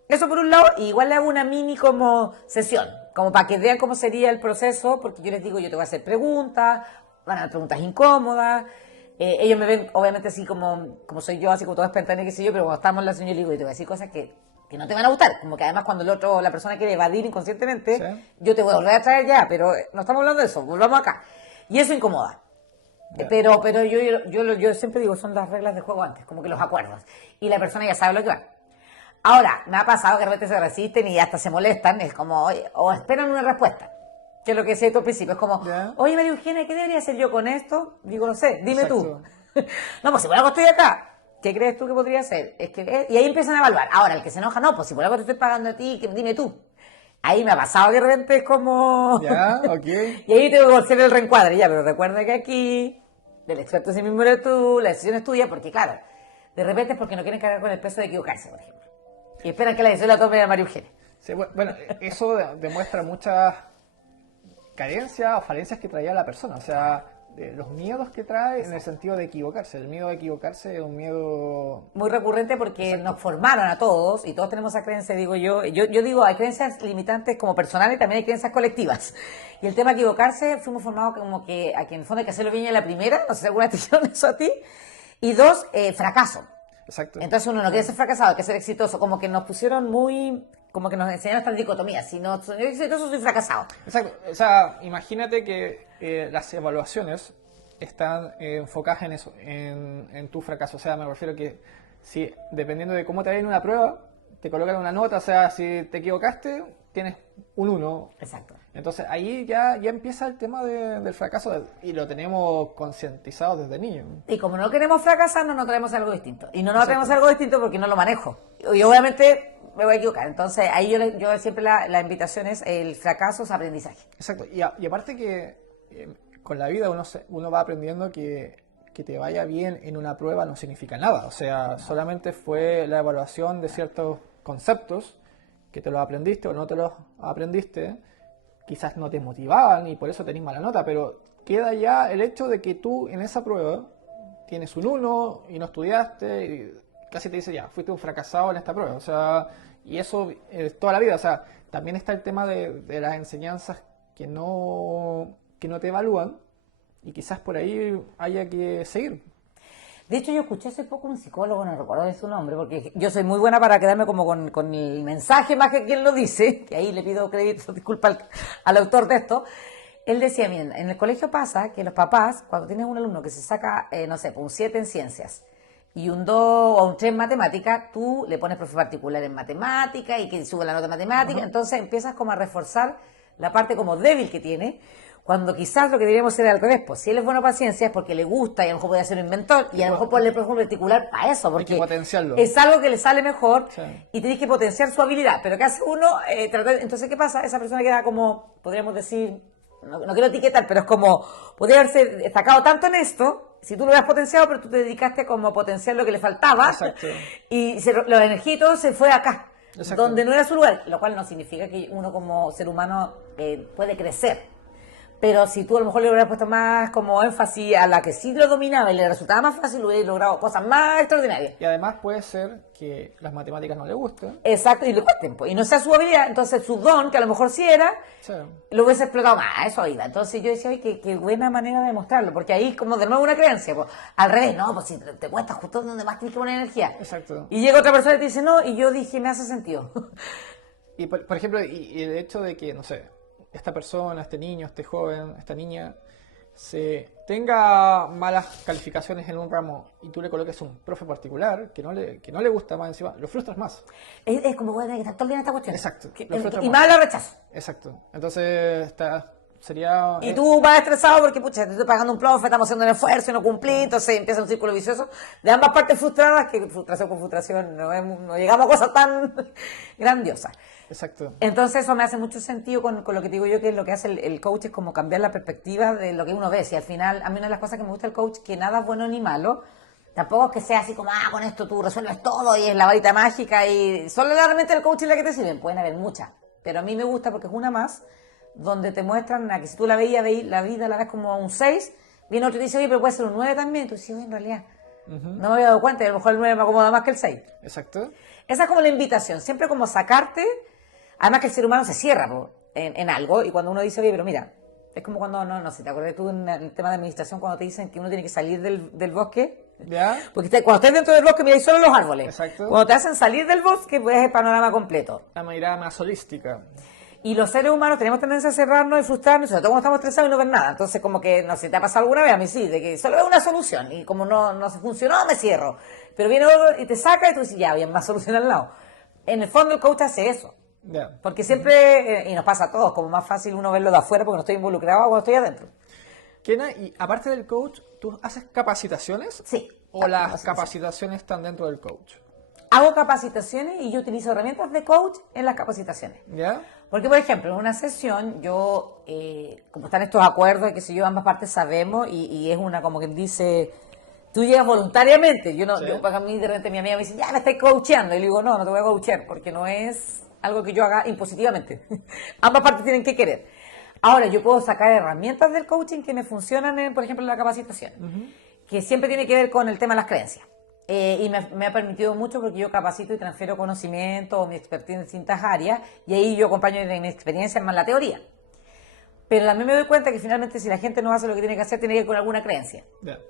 Eso por un lado, y igual le hago una mini como sesión, como para que vean cómo sería el proceso, porque yo les digo, yo te voy a hacer preguntas, van a haber preguntas incómodas, ellos me ven obviamente así como soy yo, así como todo espontáneo, qué sé yo, pero cuando estamos en la sesión yo les digo, yo te voy a decir cosas que no te van a gustar, como que además cuando la persona quiere evadir inconscientemente, Sí. yo te voy a volver a traer ya, pero no estamos hablando de eso, volvamos acá. Y eso incomoda. Ya. Pero yo siempre digo, son las reglas de juego antes, como que los acuerdos. Y la persona ya sabe lo que va. Ahora, me ha pasado que de repente se resisten y hasta se molestan, es como, oye, o esperan una respuesta. Que es lo que decía tú al principio, es como, Ya. oye María Eugenia, ¿qué debería hacer yo con esto? Digo, no sé, dime Exacto. tú. No, pues si por algo estoy acá, ¿qué crees tú que podría hacer? Y ahí empiezan a evaluar. Ahora, el que se enoja, no, pues si por algo te estoy pagando a ti, dime tú. Ahí me ha pasado que de repente es como... Ya, ok. Y ahí tengo que hacer el reencuadre, ya, pero recuerda que aquí, del experto en sí mismo eres tú, la decisión es tuya, porque claro, de repente es porque no quieren cargar con el peso de equivocarse, por ejemplo. Y esperan que la decisión la tome María Eugenia. Sí, bueno, eso demuestra muchas carencias o falencias que traía la persona. O sea, de los miedos que trae en el sentido de equivocarse. El miedo a equivocarse es un miedo... Muy recurrente porque Exacto. nos formaron a todos y todos tenemos esa creencia, digo yo. Yo digo, hay creencias limitantes como personales y también hay creencias colectivas. Y el tema de equivocarse, fuimos formados como que a quien en el fondo hay que hacerlo bien en la primera, no sé si alguna vez te dijeron eso a ti. Y dos, fracaso. Exacto. Entonces uno no quiere ser fracasado, quiere ser exitoso. Como que nos pusieron muy... Como que nos enseñaron esta dicotomía. Si no soy exitoso, soy fracasado. Exacto. O sea, imagínate que las evaluaciones están enfocadas en eso, en tu fracaso. O sea, me refiero que si dependiendo de cómo te vaya en una prueba, te colocan una nota. O sea, si te equivocaste, tienes un 1. Exacto. Entonces ahí ya empieza el tema del fracaso y lo tenemos concientizado desde niño. Y como no queremos fracasar, no nos traemos algo distinto. Y no nos Exacto. traemos algo distinto porque no lo manejo. Y obviamente me voy a equivocar. Entonces ahí yo siempre la invitación es el fracaso es aprendizaje. Exacto. Y aparte que con la vida uno va aprendiendo que te vaya bien en una prueba no significa nada. O sea, solamente fue la evaluación de ciertos conceptos que te los aprendiste o no te los aprendiste. Quizás no te motivaban y por eso tenés mala nota, pero queda ya el hecho de que tú en esa prueba tienes un 1 y no estudiaste y casi te dice ya, fuiste un fracasado en esta prueba. O sea, y eso es toda la vida. O sea, también está el tema de las enseñanzas que no te evalúan y quizás por ahí haya que seguir. De hecho, yo escuché hace poco un psicólogo, no recuerdo de su nombre, porque yo soy muy buena para quedarme como con el mensaje más que quien lo dice, que ahí le pido crédito, disculpa al autor de esto. Él decía, miren, en el colegio pasa que los papás, cuando tienes un alumno que se saca, no sé, un 7 en ciencias y un 2 o un 3 en matemática, tú le pones profe particular en matemática y que sube la nota de matemática, Ajá. entonces empiezas como a reforzar la parte como débil que tiene, cuando quizás lo que deberíamos hacer es al revés, pues si él es bueno para ciencias es porque le gusta y a lo mejor puede ser un inventor y a lo mejor ponerle profe particular para eso, Hay porque que potenciarlo. es algo que le sale mejor Sí. y tienes que potenciar su habilidad, pero ¿qué hace uno? Entonces, ¿qué pasa? Esa persona queda como, podríamos decir, no quiero etiquetar, pero es como, podría haberse destacado tanto en esto, si tú lo hubieras potenciado, pero tú te dedicaste como a potenciar lo que le faltaba. Exacto. Y la energía y todo se fue acá, Exacto. donde no era su lugar, lo cual no significa que uno como ser humano puede crecer. Pero si tú a lo mejor le hubieras puesto más como énfasis a la que sí lo dominaba y le resultaba más fácil, hubieras logrado cosas más extraordinarias. Y además puede ser que las matemáticas no le gusten. Exacto, y le cuesten, pues, y no sea su habilidad, entonces su don, que a lo mejor sí era, Sí. lo hubiese explotado más, eso iba. Entonces yo decía, oye, qué buena manera de demostrarlo, porque ahí como de nuevo una creencia, pues, al revés, no, pues si te cuesta justo donde más tienes que poner energía. Exacto. Y llega otra persona y te dice no, y yo dije, me hace sentido. Y por ejemplo, y el hecho de que, no sé, esta persona, este niño, este joven, esta niña, se tenga malas calificaciones en un ramo y tú le coloques un profe particular que no le gusta más encima, lo frustras más. Es como, bueno, que estar todo el día en esta cuestión. Exacto, Que- lo frustras y más. más la rechazo. Exacto. Entonces, sería... Y tú vas estresado porque, pucha, te estoy pagando un profe, estamos haciendo un esfuerzo y no cumplí, entonces empieza un círculo vicioso de ambas partes frustradas, que frustración con frustración no llegamos a cosas tan grandiosas. Exacto. Entonces eso me hace mucho sentido con lo que te digo yo, que es lo que hace el coach, es como cambiar la perspectiva de lo que uno ve. Si al final, a mí una de las cosas que me gusta del coach, que nada es bueno ni malo, tampoco es que sea así como, con esto tú resuelves todo y es la varita mágica y solo la herramienta del coach es la que te sirve. Pueden haber muchas, pero a mí me gusta porque es una más, donde te muestran a que si tú la veías, la vida la ves como un 6, viene otro y te dice, oye, pero puede ser un 9 también, tú dices, oye, en realidad, no me había dado cuenta y a lo mejor el 9 me acomoda más que el 6. Exacto. Esa es como la invitación, siempre como sacarte, además que el ser humano se cierra en algo, y cuando uno dice, oye, pero mira, es como cuando, no sé, ¿te acuerdas tú en el tema de administración cuando te dicen que uno tiene que salir del bosque? ¿Ya? Porque cuando estás dentro del bosque miráis solo los árboles. Exacto. Cuando te hacen salir del bosque, pues es el panorama completo. La mirada más holística. Y los seres humanos tenemos tendencia a cerrarnos y frustrarnos, sobre todo cuando estamos estresados y no ver nada. Entonces, como que, no sé, ¿te ha pasado alguna vez? A mí sí, de que solo veo una solución y como no se funcionó, me cierro. Pero viene otro y te saca y tú dices, ya, había más solución al lado. En el fondo el coach hace eso. Ya. Porque siempre, y nos pasa a todos, como más fácil uno verlo de afuera porque no estoy involucrado cuando estoy adentro. Kena, y aparte del coach, ¿tú haces capacitaciones? Sí. ¿O las capacitaciones están dentro del coach? hago capacitaciones y yo utilizo herramientas de coach en las capacitaciones. ¿Ya? Porque, por ejemplo, en una sesión, yo, como están estos acuerdos, que si yo, ambas partes sabemos, y es una, como quien dice, tú llegas voluntariamente. Yo no, Sí. yo, para mí, de repente mi amiga me dice, ya me estáis coacheando. Y le digo, no, no te voy a coachear, porque no es algo que yo haga impositivamente. Ambas partes tienen que querer. Ahora, yo puedo sacar herramientas del coaching que me funcionan, por ejemplo, en la capacitación, que siempre tiene que ver con el tema de las creencias. Y me ha permitido mucho porque yo capacito y transfiero conocimiento o mi expertise en distintas áreas y ahí yo acompaño de mi experiencia más la teoría. Pero también me doy cuenta que finalmente si la gente no hace lo que tiene que hacer, tiene que ir con alguna creencia. Ya.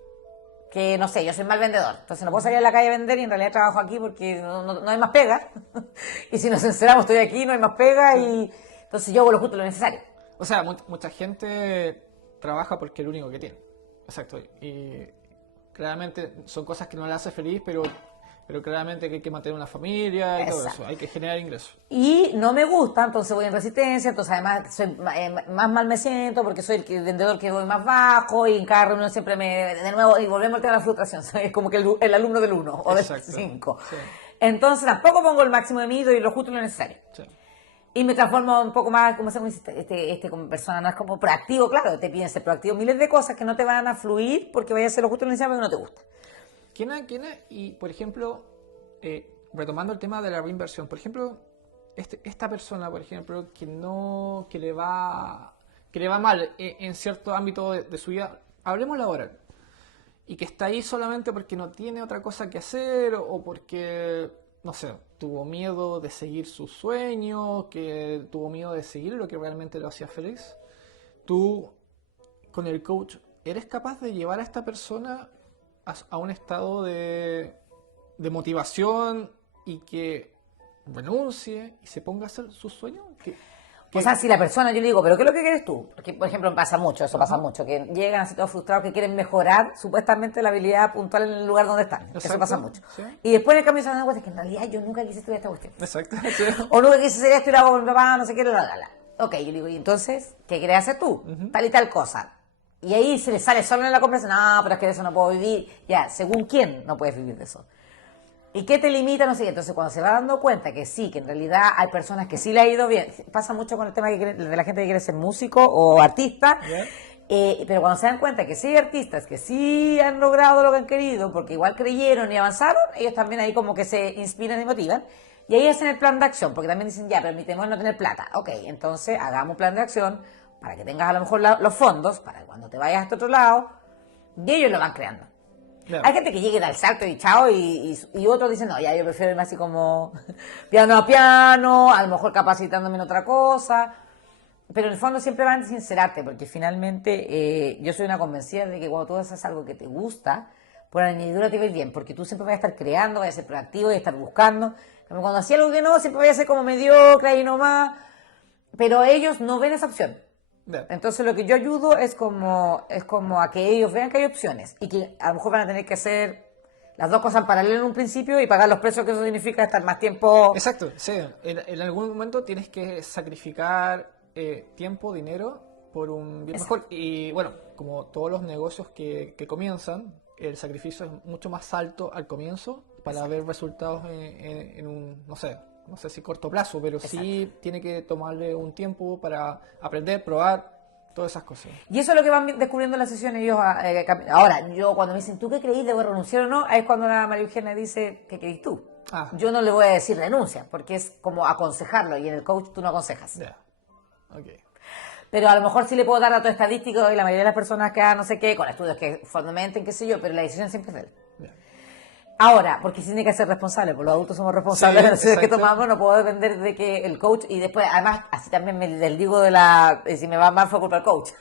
Que no sé, yo soy mal vendedor, entonces no puedo salir a la calle a vender y en realidad trabajo aquí porque no hay más pega. Y si nos encerramos, estoy aquí, no hay más pega y entonces yo hago lo justo lo necesario. O sea, mucha gente trabaja porque es lo único que tiene. Exacto. Y claramente son cosas que no le hace feliz, pero claramente que hay que mantener una familia y todo Exacto. eso. Hay que generar ingresos. Y no me gusta, entonces voy en resistencia, entonces además soy, más mal me siento porque soy el vendedor que voy más bajo y en cada reunión siempre de nuevo, y volvemos al tema de la frustración, es como que el alumno del 1 o del Exacto. 5. Sí. Entonces tampoco pongo el máximo de mí, doy lo justo y lo necesario. Sí. Y me transformo un poco más, como se dice, como persona más como proactivo, claro, te piden ser proactivo, miles de cosas que no te van a fluir porque vayas a hacer lo justo y lo necesario porque no te gusta. ¿Quién es? Y, por ejemplo, retomando el tema de la reinversión, por ejemplo, esta persona, por ejemplo, que le va mal en cierto ámbito de su vida, hablemos laboral, y que está ahí solamente porque no tiene otra cosa que hacer o porque, no sé, tuvo miedo de seguir sus sueños, que tuvo miedo de seguir lo que realmente lo hacía feliz. Tú, con el coach, ¿eres capaz de llevar a esta persona a un estado de motivación y que renuncie y se ponga a hacer sus sueños? O sea, si la persona, yo le digo, ¿pero qué es lo que quieres tú? Porque, por ejemplo, pasa mucho, eso pasa mucho, que llegan así todos frustrados que quieren mejorar supuestamente la habilidad puntual en el lugar donde están. Exacto, eso pasa mucho. sí. Y después en el cambio se dan cuenta que en realidad yo nunca quise estudiar esta cuestión. Exacto. O nunca quise hacer esto y lo hago con mi papá, no sé qué, la. Ok, yo le digo, ¿y entonces qué quieres hacer tú? Tal y tal cosa. Y ahí se le sale solo en la conversación, no, pero es que de eso no puedo vivir. Ya, según quién no puedes vivir de eso. ¿Y qué te limita? No sé qué. Entonces, cuando se va dando cuenta que sí, que en realidad hay personas que sí le ha ido bien, pasa mucho con el tema de la gente que quiere ser músico o artista, pero cuando se dan cuenta que sí hay artistas que sí han logrado lo que han querido, porque igual creyeron y avanzaron, ellos también ahí como que se inspiran y motivan, y ahí hacen el plan de acción, porque también dicen, ya, permitemos no tener plata. Ok, entonces hagamos un plan de acción para que tengas a lo mejor los fondos, para que cuando te vayas a este otro lado, y ellos lo van creando. Claro. Hay gente que llega y da el salto y chao, y otros dicen, no, ya yo prefiero irme así como piano a piano, a lo mejor capacitándome en otra cosa. Pero en el fondo siempre van a sincerarte, porque finalmente yo soy una convencida de que cuando tú haces algo que te gusta, por añadidura te va a ir bien, porque tú siempre vas a estar creando, vas a ser proactivo, vas a estar buscando. Pero cuando hacía algo que no, siempre vas a ser como mediocre y nomás. Pero ellos no ven esa opción. Entonces lo que yo ayudo es como a que ellos vean que hay opciones y que a lo mejor van a tener que hacer las dos cosas en paralelo en un principio y pagar los precios que eso significa estar más tiempo. Exacto, sí. En algún momento tienes que sacrificar tiempo, dinero por un bien mejor. Y bueno, como todos los negocios que comienzan, el sacrificio es mucho más alto al comienzo para ver resultados en un, no sé si corto plazo, pero sí tiene que tomarle un tiempo para aprender, probar, todas esas cosas. Y eso es lo que van descubriendo en las sesiones ellos. Ahora, yo cuando me dicen, ¿tú qué creís? ¿Debo renunciar o no? Es cuando la María Eugenia dice, ¿qué creís tú? Yo no le voy a decir renuncia, porque es como aconsejarlo, y en el coach tú no aconsejas. Okay. Pero a lo mejor sí le puedo dar datos estadísticos y la mayoría de las personas que no sé qué, con estudios que fundamenten, qué sé yo, pero la decisión siempre es de él. Ahora, porque sí tiene que ser responsable, porque los adultos somos responsables de las decisiones que tomamos, no puedo depender de que el coach, y después, además, así también me desdigo de si me va mal fue culpa del coach.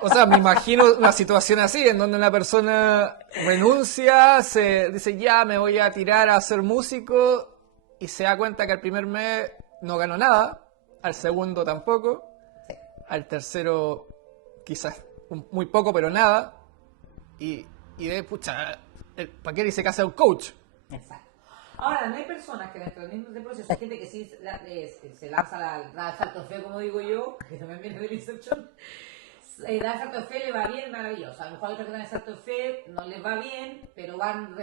O sea, me imagino una situación así, en donde una persona renuncia, se dice, ya me voy a tirar a ser músico, y se da cuenta que al primer mes no ganó nada, al segundo tampoco, al tercero quizás muy poco, pero nada, y de pucha... ¿Para qué dice que hace un coach? Exacto. Ahora, no hay personas que dentro del mismo proceso, hay gente que sí se lanza al salto feo, como digo yo, que también viene del Inception, da el salto fe, le va bien, maravilloso. A lo mejor otros que dan el salto fe no les va bien, pero van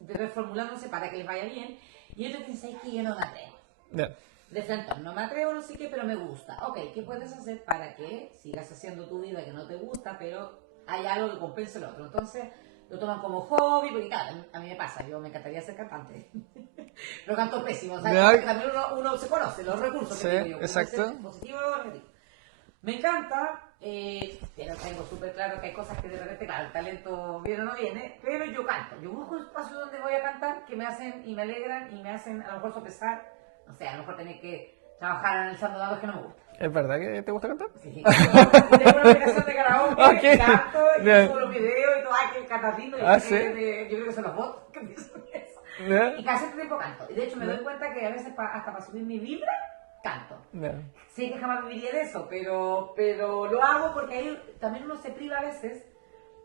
reformulándose para que les vaya bien. Y otro que dice que yo no me atrevo. Ya. De frente, no me atrevo, no sé qué, pero me gusta. Ok, ¿qué puedes hacer para que sigas haciendo tu vida que no te gusta, pero hay algo que compense el otro? Entonces, lo toman como hobby, porque claro, a mí me pasa, yo me encantaría ser cantante. Lo canto pésimo, o sea, Ya. que también uno se conoce, los recursos Sí, que digo yo. exacto. Positivo o negativo. Me encanta, pero tengo súper claro que hay cosas que de repente, claro, el talento viene o no viene, pero yo canto. Yo busco espacios donde voy a cantar que me hacen y me alegran y me hacen a lo mejor sopesar, no sé, a lo mejor tener que trabajar analizando datos que no me gustan. ¿Es verdad que te gusta cantar? Sí, tengo una aplicación de karaoke, Ok. canto y Bien. subo los videos y todo, ay, que cantas lindo. Ah, Yo ¿sí? yo creo que son los bots que dicen eso. Ya. Y cada cierto tiempo canto. Y de hecho me doy cuenta que a veces hasta para subir mi vibra, canto. Ya. Sé que jamás viviría de eso, pero lo hago porque ahí también uno se priva a veces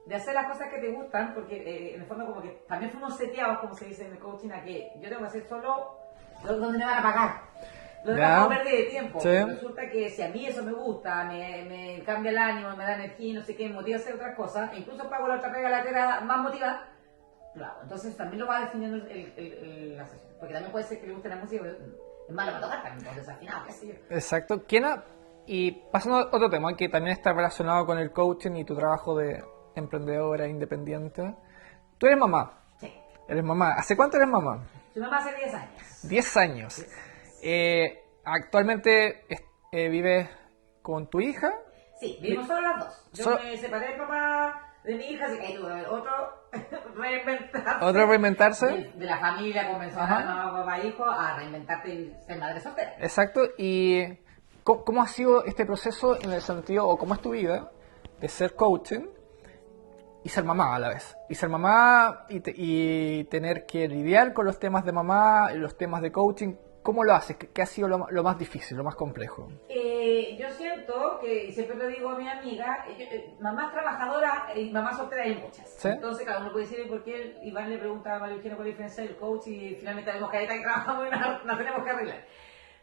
de hacer las cosas que te gustan, porque en el fondo como que también fuimos seteados, como se dice en el coaching, a que yo tengo que hacer solo donde me van a pagar. Lo demás no pérdida de tiempo. Sí. Resulta que si a mí eso me gusta, me cambia el ánimo, me da energía, no sé qué, me motiva a hacer otras cosas, e incluso pago la otra pega lateral más motivada, lo hago. Entonces también lo va definiendo la sesión. Porque también puede ser que le guste la música, pero es malo para tocar también, desafinado, qué sé yo. Exacto. Y pasando a otro tema que también está relacionado con el coaching y tu trabajo de emprendedora independiente. Tú eres mamá. Sí. Eres mamá. ¿Hace cuánto eres mamá? Soy mamá hace 10 años. 10 años. Actualmente vives con tu hija. Sí, vivimos solo las dos. Yo me separé, papá, de mi hija, así que ahí tuve que ver otro reinventarse. Otro reinventarse. De la familia convencional, mamá, papá, hijo, a reinventarte y ser madre soltera. Exacto. ¿Y cómo ha sido este proceso en el sentido, o cómo es tu vida, de ser coaching y ser mamá a la vez? Y ser mamá y tener que lidiar con los temas de mamá, los temas de coaching. ¿Cómo lo haces? ¿Qué ha sido lo más difícil, lo más complejo? Yo siento que, y siempre lo digo a mi amiga, mamás trabajadoras y mamás solteras hay muchas. ¿Sí? Entonces cada uno puede decir por qué Iván le pregunta a María Eugenia cuál es la diferencia del coach y finalmente vemos que ahí está que trabajamos y nos tenemos que arreglar.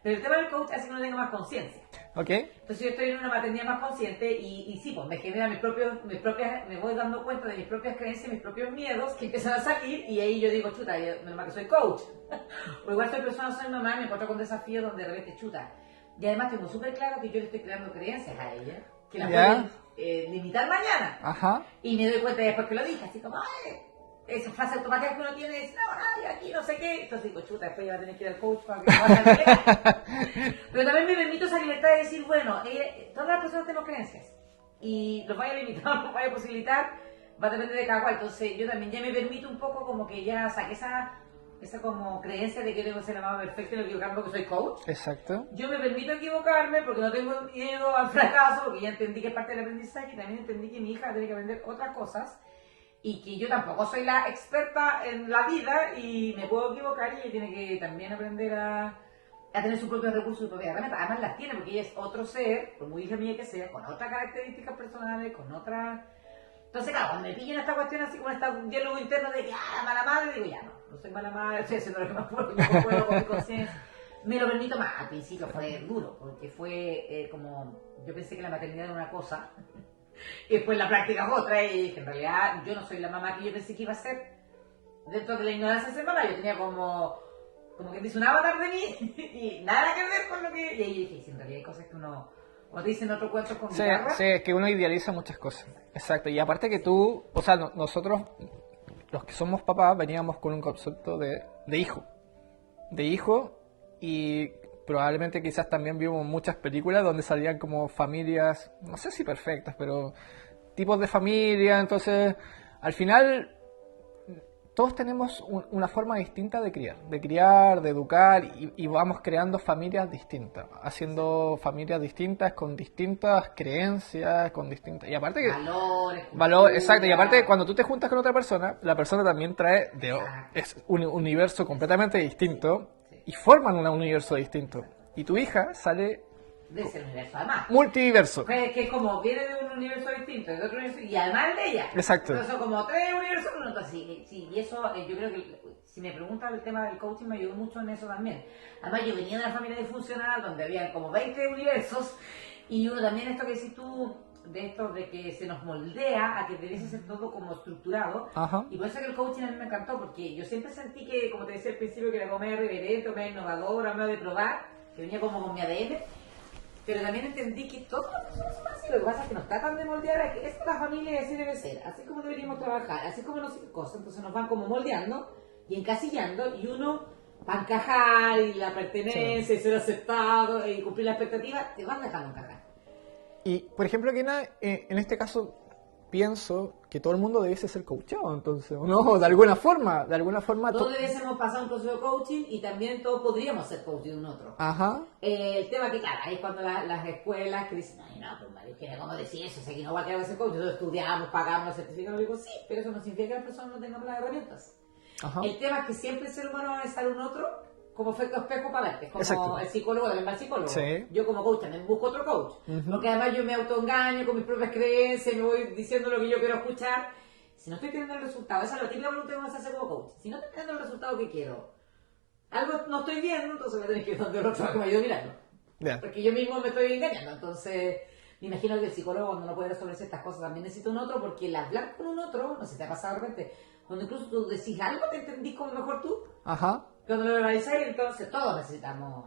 Pero el tema del coach hace que uno tenga más conciencia. ¿Ok? Entonces yo estoy en una maternidad más consciente y sí, pues me genera me voy dando cuenta de mis propias creencias, mis propios miedos que empiezan a salir y ahí yo digo, chuta, menos mal que soy coach. O igual soy persona, soy mamá, me encuentro con desafíos donde de repente chuta. Y además tengo súper claro que yo le estoy creando creencias a ella, que las pueden limitar mañana. Ajá. Y me doy cuenta después que lo dije, así como, ay, esa frase automática que uno tiene es, no, yo aquí no sé qué. Entonces digo, chuta, después ya va a tener que ir al coach para que vaya a Pero también me permito esa libertad de decir, bueno, todas las personas tenemos creencias. Y los vaya a limitar, los vaya a posibilitar, va a depender de cada cual. Entonces yo también ya me permito un poco como que ya saqué esa como creencia de que tengo que ser la mamá perfecta y no equivocarme porque soy coach. Exacto. Yo me permito equivocarme porque no tengo miedo al fracaso, porque ya entendí que es parte del aprendizaje y también entendí que mi hija tiene que aprender otras cosas y que yo tampoco soy la experta en la vida y me puedo equivocar y ella tiene que también aprender a tener sus propios recursos, sus propias herramientas. Además las tiene porque ella es otro ser, por muy hija mía que sea, con otras características personales, con otras... Entonces, claro, cuando me pillan esta cuestión así como un diálogo interno de que, mala madre, digo, ya no soy mala madre, estoy haciendo lo que más puedo, yo puedo con mi conciencia. Me lo permito más. Al principio fue duro, porque fue como, yo pensé que la maternidad era una cosa, y después la práctica es otra, y dije, en realidad yo no soy la mamá que yo pensé que iba a ser. Dentro de la ignorancia de ser mamá, yo tenía como que dice un avatar de mí, y nada que ver con lo que... Y ahí dije, sí, en realidad hay cosas que uno... Como te dicen otros cuentos con guitarra. Sí, es que uno idealiza muchas cosas. Exacto. Y aparte que tú, o sea, nosotros, los que somos papás, veníamos con un concepto de hijo. De hijo, y probablemente quizás también vimos muchas películas donde salían como familias, no sé si perfectas, pero tipos de familia. Entonces, al final, todos tenemos una forma distinta de criar, de educar, y vamos creando familias distintas, haciendo familias distintas, con distintas creencias, con distintas... Y aparte que... Valores, exacto, y aparte cuando tú te juntas con otra persona, la persona también trae es un universo completamente distinto, y forman un universo distinto. Y tu hija sale... de ese universo, además. Multiverso. Que es como viene de un universo distinto, de otro universo, y además de ella. Exacto. Entonces son como tres universos, entonces sí, y eso yo creo que, si me preguntas el tema del coaching, me ayudó mucho en eso también. Además yo venía de una familia disfuncional donde había como 20 universos, y uno también, esto que decís tú, de esto de que se nos moldea a que debiese ser todo como estructurado. Ajá. Y por eso que el coaching a mí me encantó, porque yo siempre sentí que, como te decía al principio, que era como medio irreverente, medio innovadora, medio de probar, que venía como con mi ADN, pero también entendí que todas las personas son así. Lo que pasa es que nos tratan de moldear a que esta es la familia y así debe ser, así como deberíamos trabajar, así como no sé qué cosa. Entonces nos van como moldeando y encasillando, y uno, para encajar y la pertenencia y ser aceptado y cumplir la expectativa, te van dejando encajar. Y, por ejemplo, Kena, en este caso pienso que todo el mundo debiese ser coachado, entonces, ¿o no? De alguna forma. Todos debiésemos pasar un proceso de coaching y también todos podríamos ser coach de un otro. Ajá. El tema que, claro, ahí es cuando las escuelas que dicen, ay, no, pues María, ¿cómo decís eso? O sea, que no va a quedar ser coach. Nosotros estudiamos, pagamos, nos certificamos. Digo, sí, pero eso no significa que las personas no tengamos las herramientas. Ajá. El tema es que siempre el ser humano va a necesitar un otro como efecto espejo para verte. Como Exacto. el psicólogo también va al psicólogo. Sí. Yo como coach también busco otro coach. Ujú. Porque además yo me autoengaño con mis propias creencias, me voy diciendo lo que yo quiero escuchar. Si no estoy teniendo el resultado, esa es la típica pregunta que uno se hace como coach. Si no estoy teniendo el resultado que quiero, algo no estoy viendo, entonces voy a tener que ir donde el otro que me ayude a mirarlo. Yeah. Porque yo mismo me estoy engañando. Entonces, me imagino que el psicólogo, cuando no puede resolver ciertas cosas, también necesita un otro, porque el hablar con un otro, no sé si te ha pasado de repente, cuando incluso tú decís algo, te entendís como mejor tú. Ajá. Cuando lo verbalizáis, entonces todos necesitamos.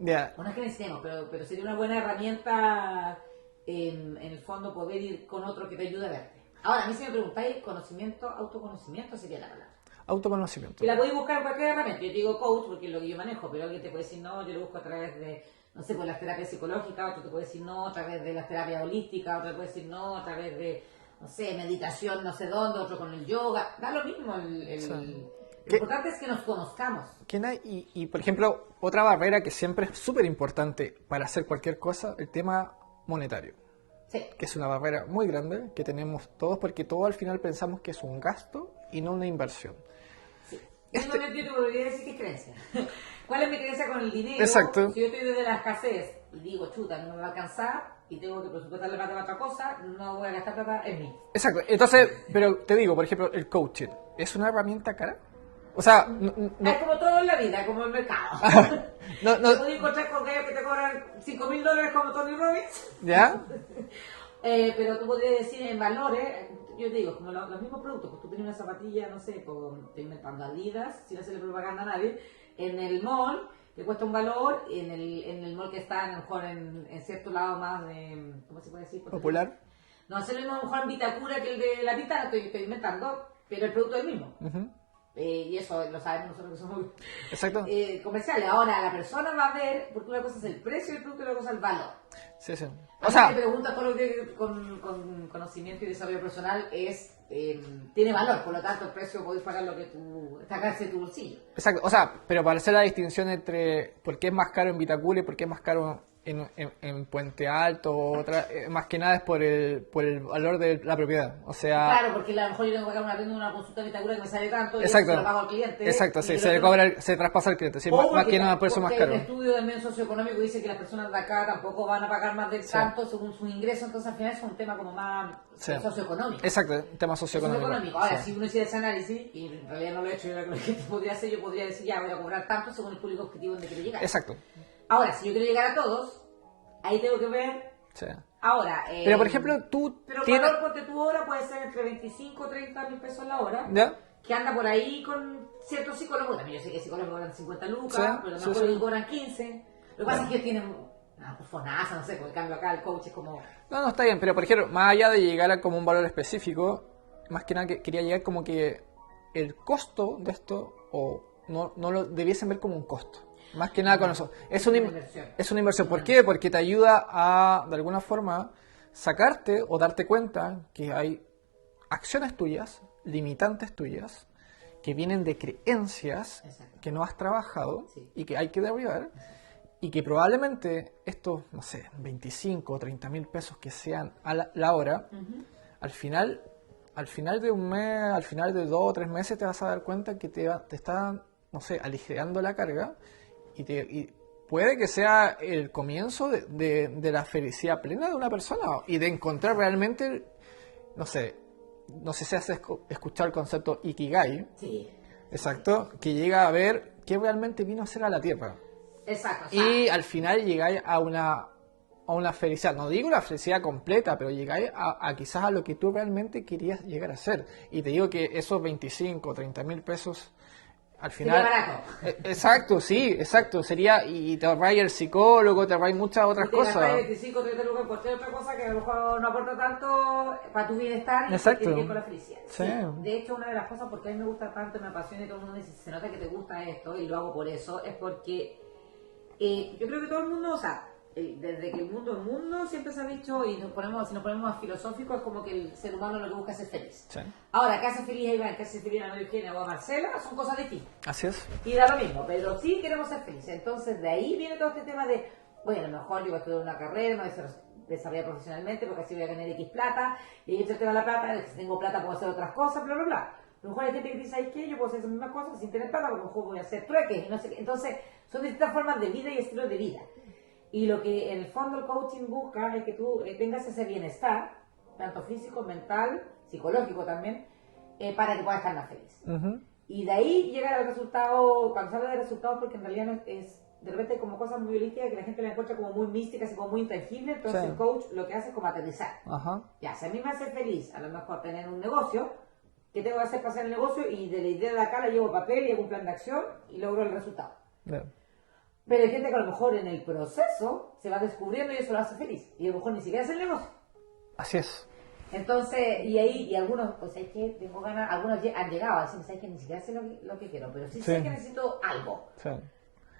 Yeah. No es que necesitemos, pero sería una buena herramienta en el fondo poder ir con otro que te ayude a verte. Ahora, a mí si me preguntáis, conocimiento, autoconocimiento sería la palabra. Autoconocimiento. Y la podéis buscar en cualquier herramienta. Yo te digo coach porque es lo que yo manejo, pero alguien te puede decir no, yo lo busco a través de, no sé, pues las terapias psicológicas, otro te puede decir no, a través de las terapias holísticas, otro te puede decir no, a través de, no sé, meditación no sé dónde, otro con el yoga. Da lo mismo. Sí. Lo importante es que nos conozcamos. Kena, y por ejemplo, otra barrera que siempre es súper importante para hacer cualquier cosa, el tema monetario. Sí. Que es una barrera muy grande que tenemos todos porque todos al final pensamos que es un gasto y no una inversión. Sí. Yo te podría decir que es creencia. ¿Cuál es mi creencia con el dinero? Exacto. Si yo estoy desde la escasez y digo, chuta, no me va a alcanzar y tengo que presupuestar la plata para otra cosa, no voy a gastar plata en mí. Exacto. Entonces, pero te digo, por ejemplo, el coaching, ¿es una herramienta cara? O sea, no, Es como todo en la vida, como el mercado. no, Te puedes encontrar con gallos que te cobran $5.000 como Tony Robbins. ¿ya? Pero tú podrías decir en valores, yo te digo, como los mismos productos, pues tú tienes una zapatilla, no sé, estoy inventando Adidas, sin hacerle propaganda a nadie, en el mall, que cuesta un valor, en el mall que está a lo mejor en cierto lado más de, ¿cómo se puede decir? Popular. No, hacer lo mismo a lo mejor en Vitacura que el de la Vita, estoy inventando, pero el producto es el mismo. Uh-huh. Y eso lo sabemos nosotros que somos Exacto. comerciales. Ahora, la persona va a ver, porque una cosa es el precio del producto y otra cosa es el valor. Sí, sí. O sea, me pregunta todo lo que tiene con conocimiento y desarrollo personal tiene valor, por lo tanto el precio podés pagar lo que tú, sacarse de tu bolsillo. Exacto, o sea, pero para hacer la distinción entre por qué es más caro en Vitacura y por qué es más caro en Puente Alto, otra, más que nada es por el valor de la propiedad, o sea... Claro, porque a lo mejor yo tengo que pagar una tienda, una consulta de Vitacura que me sale tanto y exacto, eso se lo pago al cliente. Exacto, sí, se traspasa al cliente, sí, más que nada por eso más caro. El estudio también socioeconómico dice que las personas de acá tampoco van a pagar más del tanto según sus ingresos, entonces al final es un tema como más socioeconómico. Exacto, tema socioeconómico. Ahora, si uno hiciera ese análisis, y en realidad no lo he hecho, yo creo que podría hacer, yo podría decir, ya voy a cobrar tanto según el público objetivo donde quiero llegar. Exacto. Ahora, si yo quiero llegar a todos, ahí tengo que ver. Sí. Ahora, pero por ejemplo, tú. Pero el valor porque tu hora puede ser entre 25 o 30 mil pesos la hora. ¿Ya? Que anda por ahí con ciertos psicólogos. También yo sé que psicólogos cobran 50 lucas, sí, pero no que cobran 15. Lo que pasa es que tienen una fonaza, no sé, porque en cambio acá el coach es como. No, está bien, pero por ejemplo, más allá de llegar a como un valor específico, más que nada quería llegar como que el costo de esto, o no lo debiesen ver como un costo. Más que nada con eso. Es una inversión. ¿Por qué? Porque te ayuda a, de alguna forma, sacarte o darte cuenta que hay acciones tuyas, limitantes tuyas, que vienen de creencias que no has trabajado y que hay que derribar. Y que probablemente estos, no sé, 25 o 30 mil pesos que sean a la hora, al final de un mes, al final de 2 o 3 meses te vas a dar cuenta que te están, no sé, aligerando la carga. Y puede que sea el comienzo de la felicidad plena de una persona y de encontrar realmente, no sé si has escuchado el concepto Ikigai. Sí. Exacto, que llega a ver qué realmente vino a hacer a la Tierra. Exacto. Y al final llegáis a una a una felicidad, no digo una felicidad completa, pero llegáis a quizás a lo que tú realmente querías llegar a ser. Y te digo que esos 25 o 30 mil pesos, al final... Sería barato. Exacto, sí, exacto. Sería, y te ahorráis el psicólogo, te ahorráis muchas otras Y te cosas. gastas 25, 30 lucas en cualquier otra cosa que a lo mejor no aporta tanto para tu bienestar y Exacto. que tiene que ver con la felicidad. Sí. De hecho, una de las cosas porque a mí me gusta tanto, me apasiona y todo el mundo dice, se nota que te gusta esto y lo hago por eso, es porque yo creo que todo el mundo, o sea, desde que el mundo es mundo, siempre se ha dicho, y si nos ponemos más filosóficos, es como que el ser humano lo que busca es ser feliz. Sí. Ahora, ¿qué hace feliz a Iván, qué hace feliz a María Eugenia o a Marcela? Son cosas distintas. Así es. Y da lo mismo, pero sí queremos ser felices. Entonces, de ahí viene todo este tema de, bueno, a lo mejor yo voy a estudiar una carrera, me voy a desarrollar profesionalmente, porque así voy a ganar X plata, y ahí el tema de la plata, de que si tengo plata puedo hacer otras cosas, bla, bla, bla. A lo mejor hay gente que dice, ¿sabes qué? Yo puedo hacer esas mismas cosas sin tener plata, porque a lo mejor voy a hacer trueques y no sé qué. Entonces, son distintas formas de vida y estilos de vida. Y lo que en el fondo el coaching busca es que tú tengas ese bienestar, tanto físico, mental, psicológico también, para que puedas estar más feliz. Uh-huh. Y de ahí llega al resultado, cuando se habla de resultados, porque en realidad no es de repente hay como cosas muy holísticas que la gente la encuentra como muy místicas y como muy intangibles, entonces Sí. el coach lo que hace es como aterrizar. Ajá. Ya, si a mí me hace feliz, a lo mejor tener un negocio, ¿qué tengo que hacer para hacer el negocio? Y de la idea de acá la llevo a papel y hago un plan de acción y logro el resultado. Bien. Pero hay gente que a lo mejor en el proceso se va descubriendo y eso lo hace feliz. Y a lo mejor ni siquiera hace el negocio. Así es. Entonces, y ahí, y algunos, pues hay que tengo ganas, algunos han llegado a decir, ¿sabes que ni siquiera sé lo que quiero? Pero sí sé que necesito algo. Sí.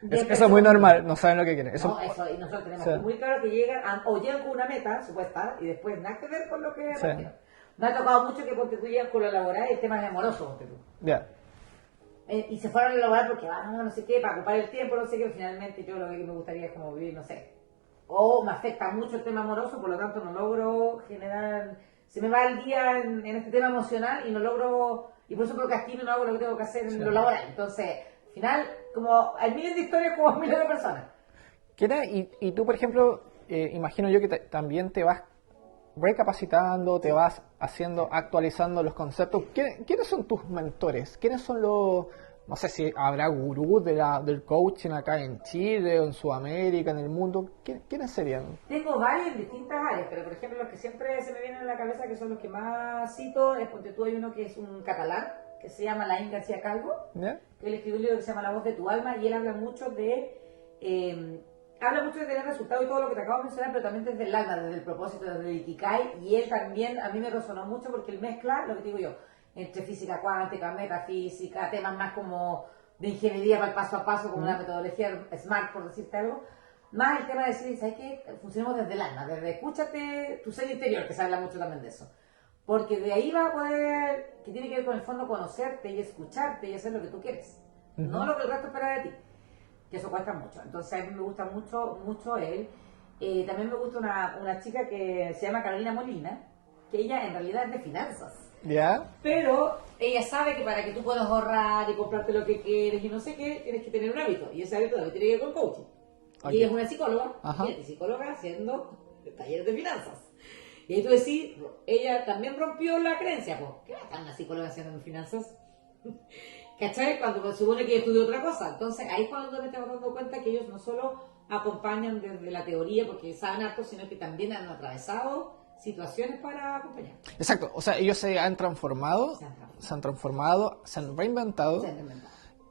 De Eso es muy normal, no saben lo que quieren. Eso, No, eso, y nosotros tenemos Sí. muy claro que llegan, o llegan con una meta supuesta, y después nada que ver con lo que Sí. partieron. Me ha tocado mucho que ponte tú llegan con lo laboral y el tema es amoroso, ponte tú. Ya. Y se fueron a elaborar porque van, no sé qué, para ocupar el tiempo, no sé qué, finalmente yo lo que me gustaría es como vivir, no sé. O me afecta mucho el tema amoroso, por lo tanto no logro generar, se me va el día en este tema emocional y no logro, y por eso procrastino y no hago lo que tengo que hacer en lo laboral. Entonces, al final, como hay miles de historias como miles de personas. Kena, y tú, por ejemplo, imagino yo que también te vas recapacitando, te vas haciendo, actualizando los conceptos. ¿Quiénes son tus mentores? ¿Quiénes son los, no sé si habrá gurús del coaching acá en Chile o en Sudamérica, en el mundo? ¿Quiénes serían? Tengo varios en distintas áreas, pero por ejemplo los que siempre se me vienen a la cabeza, que son los que más cito, es porque tú hay uno que es un catalán, que se llama Laín García Calvo, ¿Ya? que él escribió un libro que se llama La voz de tu alma, y él habla mucho de tener resultados y todo lo que te acabo de mencionar, pero también desde el alma, desde el propósito, desde el Ikigai, y él también, a mí me resonó mucho porque él mezcla, lo que digo yo, entre física cuántica, metafísica, temas más como de ingeniería para el paso a paso, como la metodología SMART, por decirte algo, más el tema de decir, ¿sabes qué? Funcionemos desde el alma, desde escúchate tu ser interior, que se habla mucho también de eso. Porque de ahí va a poder, que tiene que ver con el fondo, conocerte y escucharte y hacer lo que tú quieres. No lo que el resto espera de ti. Que eso cuesta mucho. Entonces a mí me gusta mucho él. También me gusta una chica que se llama Carolina Molina, que ella en realidad es de finanzas. ¿Ya? Pero ella sabe que para que tú puedas ahorrar y comprarte lo que quieres y no sé qué, tienes que tener un hábito. Y ese hábito también tiene que ver con coaching. Okay. Y ella es una psicóloga, Ajá. y es psicóloga haciendo talleres de finanzas. Y ahí tú decís, ella también rompió la creencia, pues, ¿qué va a estar una psicóloga haciendo finanzas? ¿Cachai? Cuando se supone que estudió otra cosa. Entonces ahí es cuando te vas dando cuenta que ellos no solo acompañan desde la teoría porque saben harto, sino que también han atravesado situaciones para acompañar. Exacto, o sea, ellos se han transformado, se han reinventado,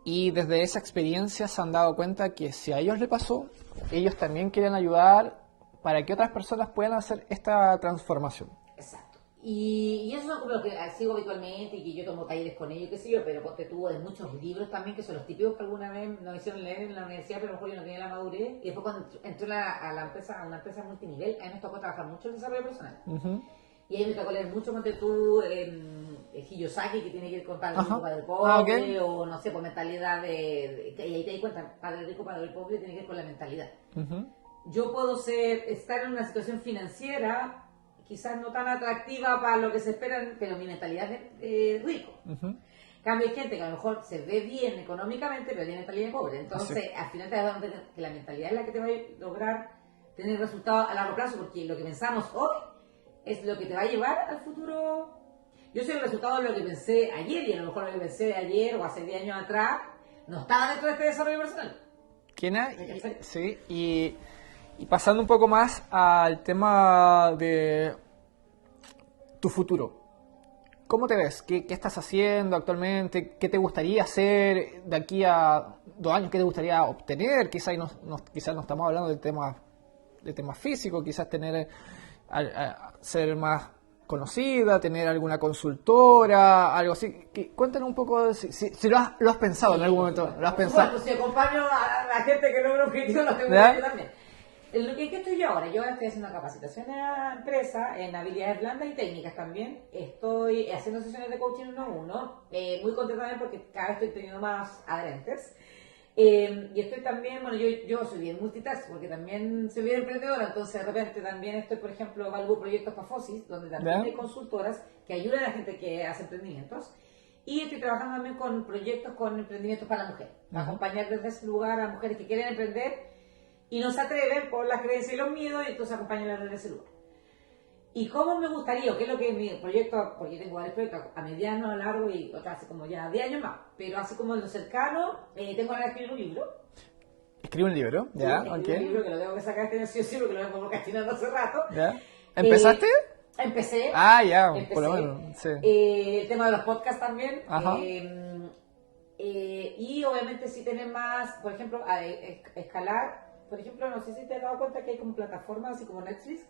y desde esa experiencia se han dado cuenta que si a ellos les pasó, ellos también quieren ayudar para que otras personas puedan hacer esta transformación. Exacto. Y eso son como lo que sigo habitualmente y que yo tomo talleres con ellos, qué sé yo, pero ponte tú en muchos libros también, que son los típicos que alguna vez nos hicieron leer en la universidad, pero a lo mejor yo no tenía la madurez. Y después cuando entré a una empresa multinivel, a mí me tocó trabajar mucho el desarrollo personal. Y ahí me tocó leer mucho, ponte tú, Kiyosaki, que tiene que ver con Padre Rico, Padre Pobre, o no sé, por mentalidad y ahí te das cuenta, Padre Rico, Padre Pobre tiene que ver con la mentalidad. Yo puedo estar en una situación financiera quizás no tan atractiva para lo que se espera, pero mi mentalidad es rico. Cambio, hay gente que a lo mejor se ve bien económicamente, pero tiene mentalidad de pobre. Entonces, al final te das cuenta que la mentalidad es la que te va a lograr tener resultados a largo plazo, porque lo que pensamos hoy es lo que te va a llevar al futuro. Yo soy el resultado de lo que pensé ayer, y a lo mejor lo que pensé ayer o hace 10 años atrás no estaba dentro de este desarrollo personal. Kena, sí, Y pasando un poco más al tema de tu futuro. ¿Cómo te ves? ¿Qué estás haciendo actualmente? ¿Qué te gustaría hacer de aquí a 2 años? ¿Qué te gustaría obtener? Quizás no estamos hablando de temas físicos, quizás ser más conocida, tener alguna consultora, algo así. Cuéntanos un poco si lo has pensado en algún momento. ¿Lo has pensado? Bueno, si acompaño a la gente que logra objetivos, lo tengo que hacer también. ¿Qué estoy yo ahora? Yo ahora estoy haciendo una capacitación a empresa en habilidades blandas y técnicas también. Estoy haciendo sesiones de coaching 1-1, muy contenta también porque cada vez estoy teniendo más adherentes. Y estoy también, bueno, yo soy bien multitask porque también soy bien emprendedora, entonces de repente también estoy, por ejemplo, evalúo proyectos para FOSIS, donde también hay consultoras que ayudan a la gente que hace emprendimientos. Y estoy trabajando también con proyectos con emprendimientos para la mujer, acompañar desde ese lugar a mujeres que quieren emprender y no se atreven por las creencias y los miedos, y entonces acompañarlas desde ese lugar. ¿Y cómo me gustaría? ¿Qué es lo que mi proyecto? Porque tengo varios proyectos a mediano, a largo y otras hace como ya 10 años más. Pero así como en lo cercano, tengo ganas de escribir un libro. ¿Escribe un libro? Ya, un libro que lo tengo que sacar este año sí o sí, porque lo vengo procrastinando hace rato. ¿Ya? ¿Empezaste? Empecé. Ah, ya, por lo menos, sí. El tema de los podcasts también. Ajá. Y obviamente si tienes más, por ejemplo, escalar. Por ejemplo, no sé si te has dado cuenta que hay como plataformas así como Netflix.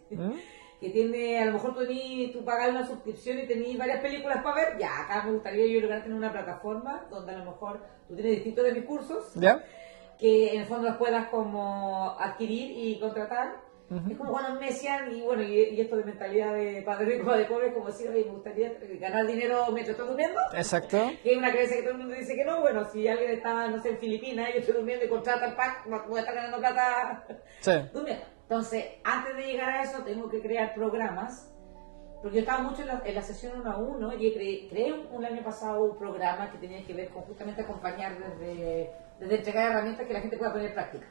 Que tiene, a lo mejor tú pagas una suscripción y tenés varias películas para ver. Ya, acá me gustaría yo lograr tener una plataforma donde a lo mejor tú tienes distintos de mis cursos, ¿ya? Que en el fondo los puedas como adquirir y contratar. Es como cuando me decían, y bueno, y esto de mentalidad de padre rico, de pobre, como decir, oye, me gustaría ganar dinero mientras estoy durmiendo. Exacto. Que es una creencia que todo el mundo dice que no. Bueno, si alguien está, no sé, en Filipinas, yo estoy durmiendo y contrata el pack, voy a estar ganando plata durmiendo. Entonces, antes de llegar a eso, tengo que crear programas, porque yo estaba mucho en la sesión 1-1 y creé un año pasado un programa que tenía que ver con justamente acompañar desde entregar herramientas que la gente pueda poner en práctica.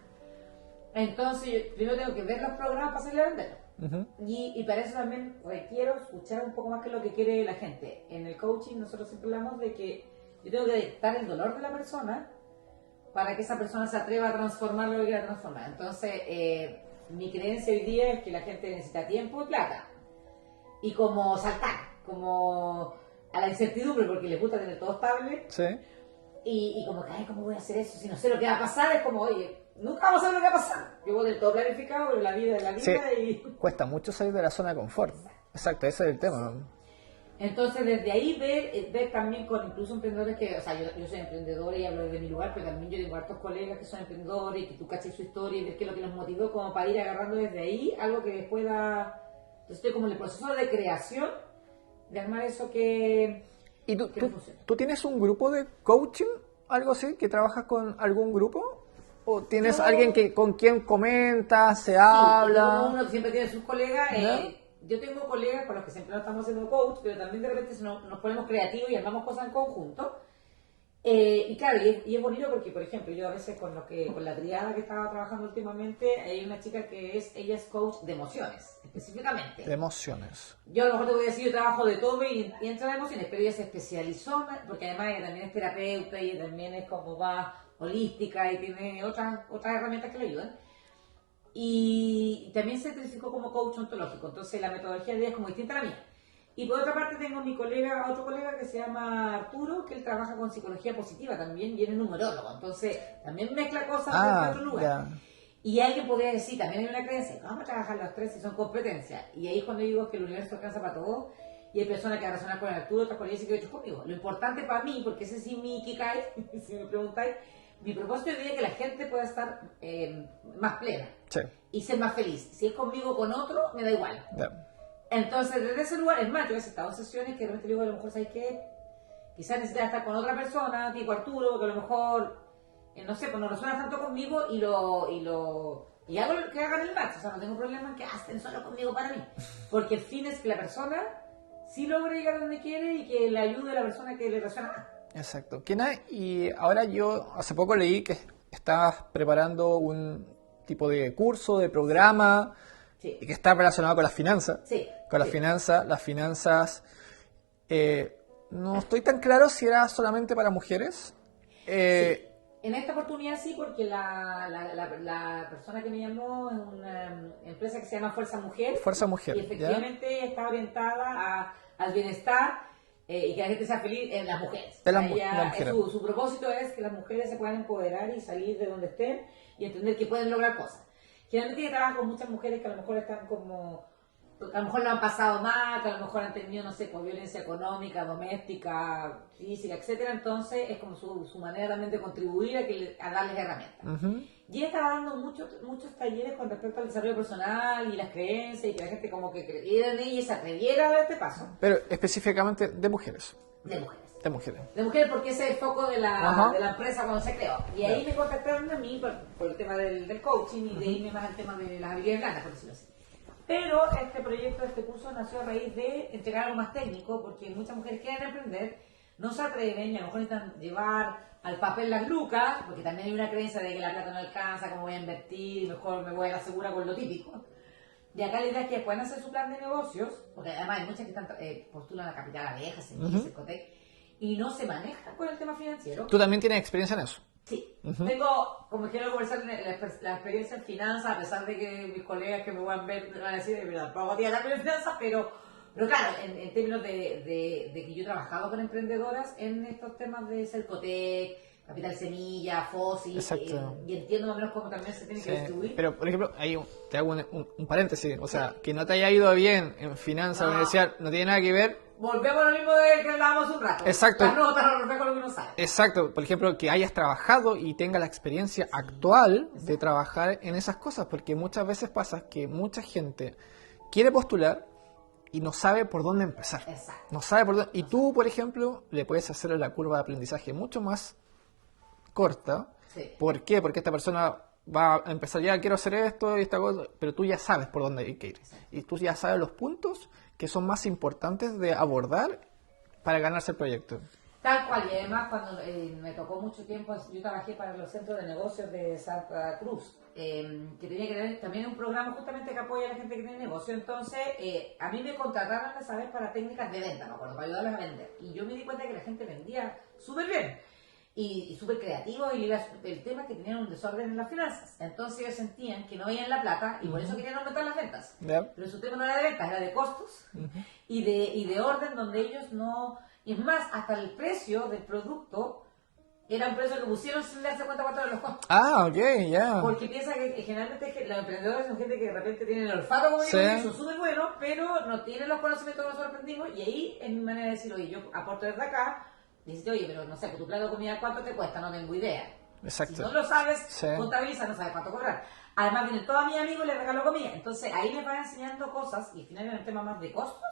Entonces, yo primero tengo que ver los programas para salir a venderlos. Y para eso también requiero escuchar un poco más que lo que quiere la gente. En el coaching nosotros siempre hablamos de que yo tengo que detectar el dolor de la persona para que esa persona se atreva a transformar lo que quiera transformar. Entonces, mi creencia hoy día es que la gente necesita tiempo y plata. Y como saltar, como a la incertidumbre, porque les gusta tener todo estable. Sí. Y como que, ay, ¿cómo voy a hacer eso? Si no sé lo que va a pasar, es como, oye, nunca vamos a saber lo que va a pasar. Yo voy del todo planificado, pero la vida es la vida. Sí. Y Cuesta mucho salir de la zona de confort. Exacto, ese es el tema. Entonces, desde ahí ver también con incluso emprendedores que, o sea, yo soy emprendedora y hablo desde mi lugar, pero también yo tengo hartos colegas que son emprendedores y que tú caches su historia y ver qué es lo que los motivó, como para ir agarrando desde ahí algo que después da. Entonces, estoy como en el proceso de creación de armar eso que. ¿Y tú tienes un grupo de coaching, algo así, que trabajas con algún grupo? ¿O tienes alguien con quien comentas, se habla? Uno siempre tiene sus colegas. Yo tengo colegas con los que siempre no estamos haciendo coach, pero también de repente nos ponemos creativos y armamos cosas en conjunto. Y claro, y es bonito porque, por ejemplo, yo a veces con la triada que estaba trabajando últimamente, hay una chica que ella es coach de emociones, específicamente. De emociones. Yo a lo mejor te voy a decir, yo trabajo de todo y entra de emociones, pero ella se especializó, porque además ella también es terapeuta y ella también es como más holística y tiene otras herramientas que le ayudan. Y también se certificó como coach ontológico, entonces la metodología de ella es como distinta a la mía. Y por otra parte tengo otro colega que se llama Arturo, que él trabaja con psicología positiva también y él es numerólogo, entonces también mezcla cosas en otro lugar. Yeah. Y alguien podría decir, también hay una creencia, vamos a trabajar los tres si son competencias. Y ahí es cuando digo que el universo alcanza para todos y hay personas que van a razonar con el Arturo, otras con ella que hecho conmigo. Lo importante para mí, porque ese sí mi Ikigai, si me preguntáis, mi propósito es que la gente pueda estar más plena y ser más feliz. Si es conmigo o con otro, me da igual. Yeah. Entonces, desde ese lugar, es más, yo he estado en sesiones que de repente digo, a lo mejor, ¿sabes qué? Quizás necesitas estar con otra persona, tipo Arturo, que a lo mejor, no sé, pues no resuena tanto conmigo y hago lo que hagan el match. O sea, no tengo problema en que estén solo conmigo para mí. Porque el fin es que la persona sí logre llegar donde quiere y que le ayude a la persona que le resuena más. Exacto. Kena, y ahora yo hace poco leí que estabas preparando un tipo de curso, de programa, y que está relacionado con las finanzas. Sí. Con las finanzas, no estoy tan claro si era solamente para mujeres En esta oportunidad sí, porque la persona que me llamó es una empresa que se llama Fuerza Mujer. Fuerza Mujer. Y efectivamente está orientada al bienestar y que la gente sea feliz en las mujeres. De las mujeres. Su propósito es que las mujeres se puedan empoderar y salir de donde estén y entender que pueden lograr cosas. Generalmente trabajan con muchas mujeres que a lo mejor están como... A lo mejor lo han pasado mal, que a lo mejor han tenido, no sé, pues, violencia económica, doméstica, física, etcétera. Entonces es como su manera también de contribuir a darles herramientas. Y ella estaba dando muchos talleres con respecto al desarrollo personal y las creencias y que la gente como que creyera en ella y se atreviera a dar este paso. Pero específicamente de mujeres. De mujeres. De mujeres. De mujeres porque ese es el foco de la empresa cuando se creó. Y ahí me contactaron a mí por el tema del coaching y de irme más al tema de las habilidades blandas, por decirlo así. Pero este proyecto, este curso nació a raíz de entregar algo más técnico, porque muchas mujeres quieren emprender, no se atreven y a lo mejor necesitan llevar al papel las lucas, porque también hay una creencia de que la plata no alcanza, cómo voy a invertir, mejor me voy a la segura con lo típico. Y acá la idea es que puedan hacer su plan de negocios, porque además hay muchas que están, postulan a Capital Abeja, Semillas, Cercotec, y no se manejan con el tema financiero. ¿Tú también tienes experiencia en eso? Sí, tengo, como quiero conversar, la experiencia en finanzas, a pesar de que mis colegas que me van a ver me van a decir, de verdad, vamos a tirar también en finanzas, pero claro, en términos de que yo he trabajado con emprendedoras en estos temas de Cercotec, Capital Semilla, FOSI, y entiendo más o menos cómo también se tiene que distribuir. Pero, por ejemplo, ahí te hago un paréntesis, o sea, que no te haya ido bien en finanzas o universidad, no tiene nada que ver. Volvemos a lo mismo de que hablábamos un rato. Exacto. Las notas no reflejan lo que uno sabe. Exacto. Por ejemplo, que hayas trabajado y tengas la experiencia actual de trabajar en esas cosas, porque muchas veces pasa que mucha gente quiere postular y no sabe por dónde empezar. Exacto. No sabe por dónde. Y tú, por ejemplo, le puedes hacer la curva de aprendizaje mucho más corta. Sí. ¿Por qué? Porque esta persona va a empezar, ya quiero hacer esto y esta cosa, pero tú ya sabes por dónde hay que ir. Y tú ya sabes los puntos que son más importantes de abordar para ganarse el proyecto. Tal cual, y además cuando me tocó mucho tiempo, yo trabajé para los centros de negocios de Santa Cruz, que tenía que tener también un programa justamente que apoya a la gente que tiene negocio. Entonces, a mí me contrataron esa vez para técnicas de venta, me acuerdo, para ayudarles a vender. Y yo me di cuenta que la gente vendía súper bien y súper creativo, y el tema es que tenían un desorden en las finanzas. Entonces ellos sentían que no veían la plata y por eso querían aumentar las ventas. Pero su tema no era de ventas, era de costos y de orden, donde ellos no... Y es más, hasta el precio del producto era un precio que pusieron sin darse cuenta cuánto eran los costos. Ah, ok, ya. Porque piensa que generalmente los emprendedores son gente que de repente tienen el olfato, como digo, que son súper buenos, pero no tienen los conocimientos que nosotros aprendimos. Y ahí es mi manera de decir, oye, yo aporto desde acá. Y dices, oye, pero no sé, pues tu plato de comida, ¿cuánto te cuesta? No tengo idea. Exacto. Si no lo sabes, contabiliza, no sabes cuánto cobrar. Además, vienen todos mis amigos y les regalo comida. Entonces, ahí les van enseñando cosas y finalmente es un tema más de costos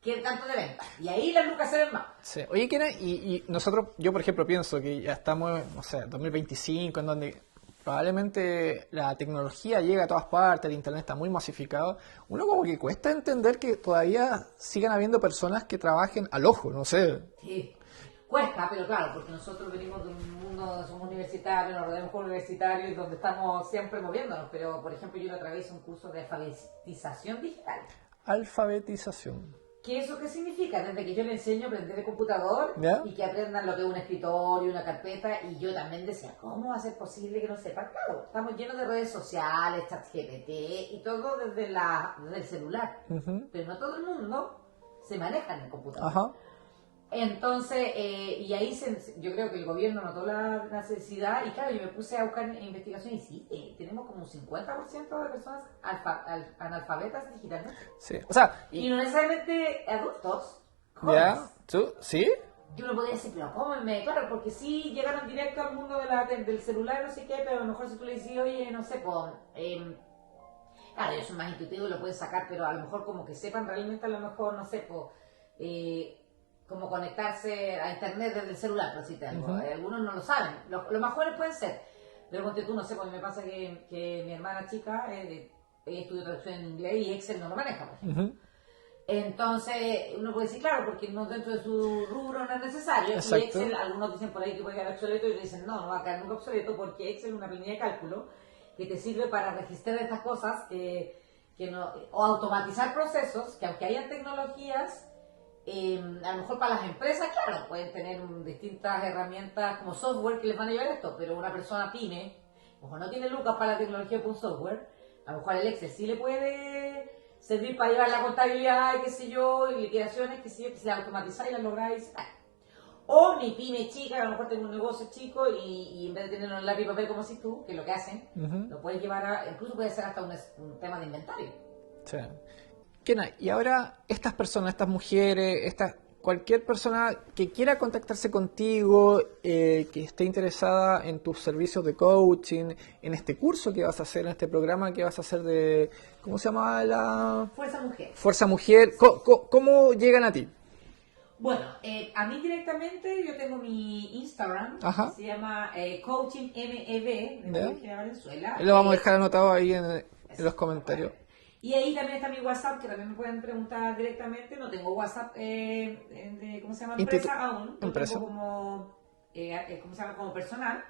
que tanto de venta. Y ahí las lucas se ven más. Sí. Oye, Kena, y nosotros, yo por ejemplo pienso que ya estamos, no sé, 2025, en donde probablemente la tecnología llega a todas partes, el internet está muy masificado. Uno como que cuesta entender que todavía sigan habiendo personas que trabajen al ojo, no sé. Sí. Cuesta, pero claro, porque nosotros venimos de un mundo donde somos universitarios, nos rodeamos con universitarios y donde estamos siempre moviéndonos. Pero, por ejemplo, yo otra vez hice un curso de alfabetización digital. Alfabetización. ¿Qué eso qué significa? Desde que yo le enseño a aprender el computador y que aprendan lo que es un escritorio, una carpeta, y yo también decía, ¿cómo va a ser posible que no sepan? Claro, estamos llenos de redes sociales, ChatGPT y todo desde el celular, pero no todo el mundo se maneja en el computador. Ajá. Entonces, y ahí yo creo que el gobierno notó la necesidad y claro, yo me puse a buscar investigación y sí, tenemos como un 50% de personas analfabetas digitalmente. Sí, o sea... Y no necesariamente adultos, jóvenes. ¿Ya? ¿Tú? ¿Sí? Yo no podía decir, pero ¿cómo? Claro, porque sí llegaron directo al mundo del celular, no sé qué, pero a lo mejor si tú le decís, oye, no sé, pues... claro, ellos son más intuitivos y lo pueden sacar, pero a lo mejor como que sepan realmente, a lo mejor, no sé, pues... como conectarse a internet desde el celular, por decirte algo. Algunos no lo saben, los más jóvenes pueden ser, pero ponte tú, no sé, porque me pasa que mi hermana chica estudió traducción en inglés y Excel no lo maneja, por ejemplo. Entonces uno puede decir, claro, porque no dentro de su rubro no es necesario. Exacto. Y Excel, algunos dicen por ahí que puede quedar obsoleto, y otros dicen no va a quedar nunca obsoleto, porque Excel es una planilla de cálculo que te sirve para registrar estas cosas que no, o automatizar procesos que aunque hayan tecnologías A lo mejor para las empresas, claro, pueden tener distintas herramientas como software que les van a llevar esto, pero una persona pyme, ojo, no tiene lucas para la tecnología por un software, a lo mejor el Excel sí le puede servir para llevar la contabilidad y qué sé yo, y liquidaciones, qué sé yo, que si la automatizáis y la lográis. O mi pyme chica, que a lo mejor tengo un negocio chico y en vez de tenerlo en lápiz y papel como si tú, que es lo que hacen, lo puedes llevar a, incluso puede ser hasta un tema de inventario. Sí. Kena, y ahora estas personas, estas mujeres, cualquier persona que quiera contactarse contigo, que esté interesada en tus servicios de coaching, en este curso que vas a hacer, en este programa que vas a hacer de, ¿cómo se llama la? Fuerza Mujer. Fuerza Mujer. ¿Cómo llegan a ti? Bueno, a mí directamente yo tengo mi Instagram, Ajá. que se llama Coaching MEV, de María Eugenia Valenzuela. Lo vamos a dejar anotado ahí en los comentarios. Y ahí también está mi WhatsApp, que también me pueden preguntar directamente. No tengo WhatsApp de, ¿cómo se llama? Empresa aún. Lo empresa. tengo como, ¿cómo se llama? Como personal.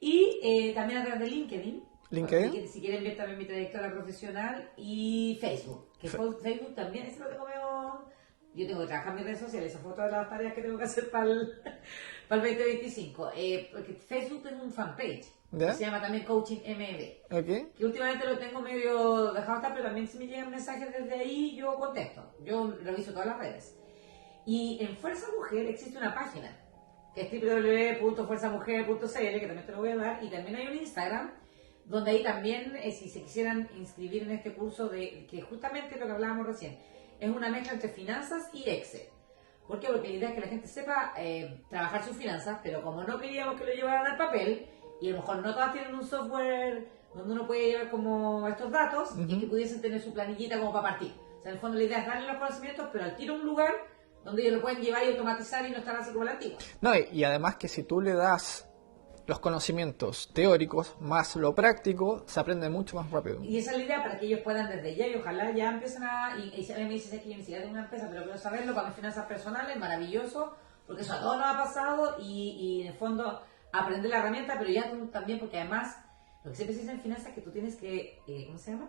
Y también a través de LinkedIn. LinkedIn. Si quieren ver también mi trayectoria profesional. Y Facebook. Que Facebook también, ese lo tengo medio... Yo tengo que trabajar en mis redes sociales. Esa fue todas las tareas que tengo que hacer para el 2025. Porque Facebook tiene un fanpage. ¿Ya? Se llama también Coaching MB. Okay. Que últimamente lo tengo medio dejado estar, pero también si me llegan mensajes desde ahí, yo contesto. Yo reviso todas las redes. Y en Fuerza Mujer existe una página, que es www.fuerzamujer.cl, que también te lo voy a dar. Y también hay un Instagram, donde ahí también, si se quisieran inscribir en este curso, que justamente lo que hablábamos recién, es una mezcla entre finanzas y Excel. ¿Por qué? Porque la idea es que la gente sepa trabajar sus finanzas, pero como no queríamos que lo llevaran al papel, y a lo mejor no todas tienen un software donde uno puede llevar como estos datos y que pudiesen tener su planillita como para partir. O sea, en el fondo la idea es darle los conocimientos, pero al tiro un lugar donde ellos lo pueden llevar y automatizar y no estar así como la antigua. No, y además que si tú le das los conocimientos teóricos más lo práctico, se aprende mucho más rápido. Y esa es la idea para que ellos puedan desde ya y ojalá ya empiecen a... Y si a mí me dices que yo ni siquiera tengo una empresa, pero quiero saberlo para mis finanzas personales, maravilloso, porque eso a todos nos ha pasado y en el fondo... aprender la herramienta, pero ya tú también, porque además, lo que siempre se dice en finanzas es que tú tienes que, ¿cómo se llama?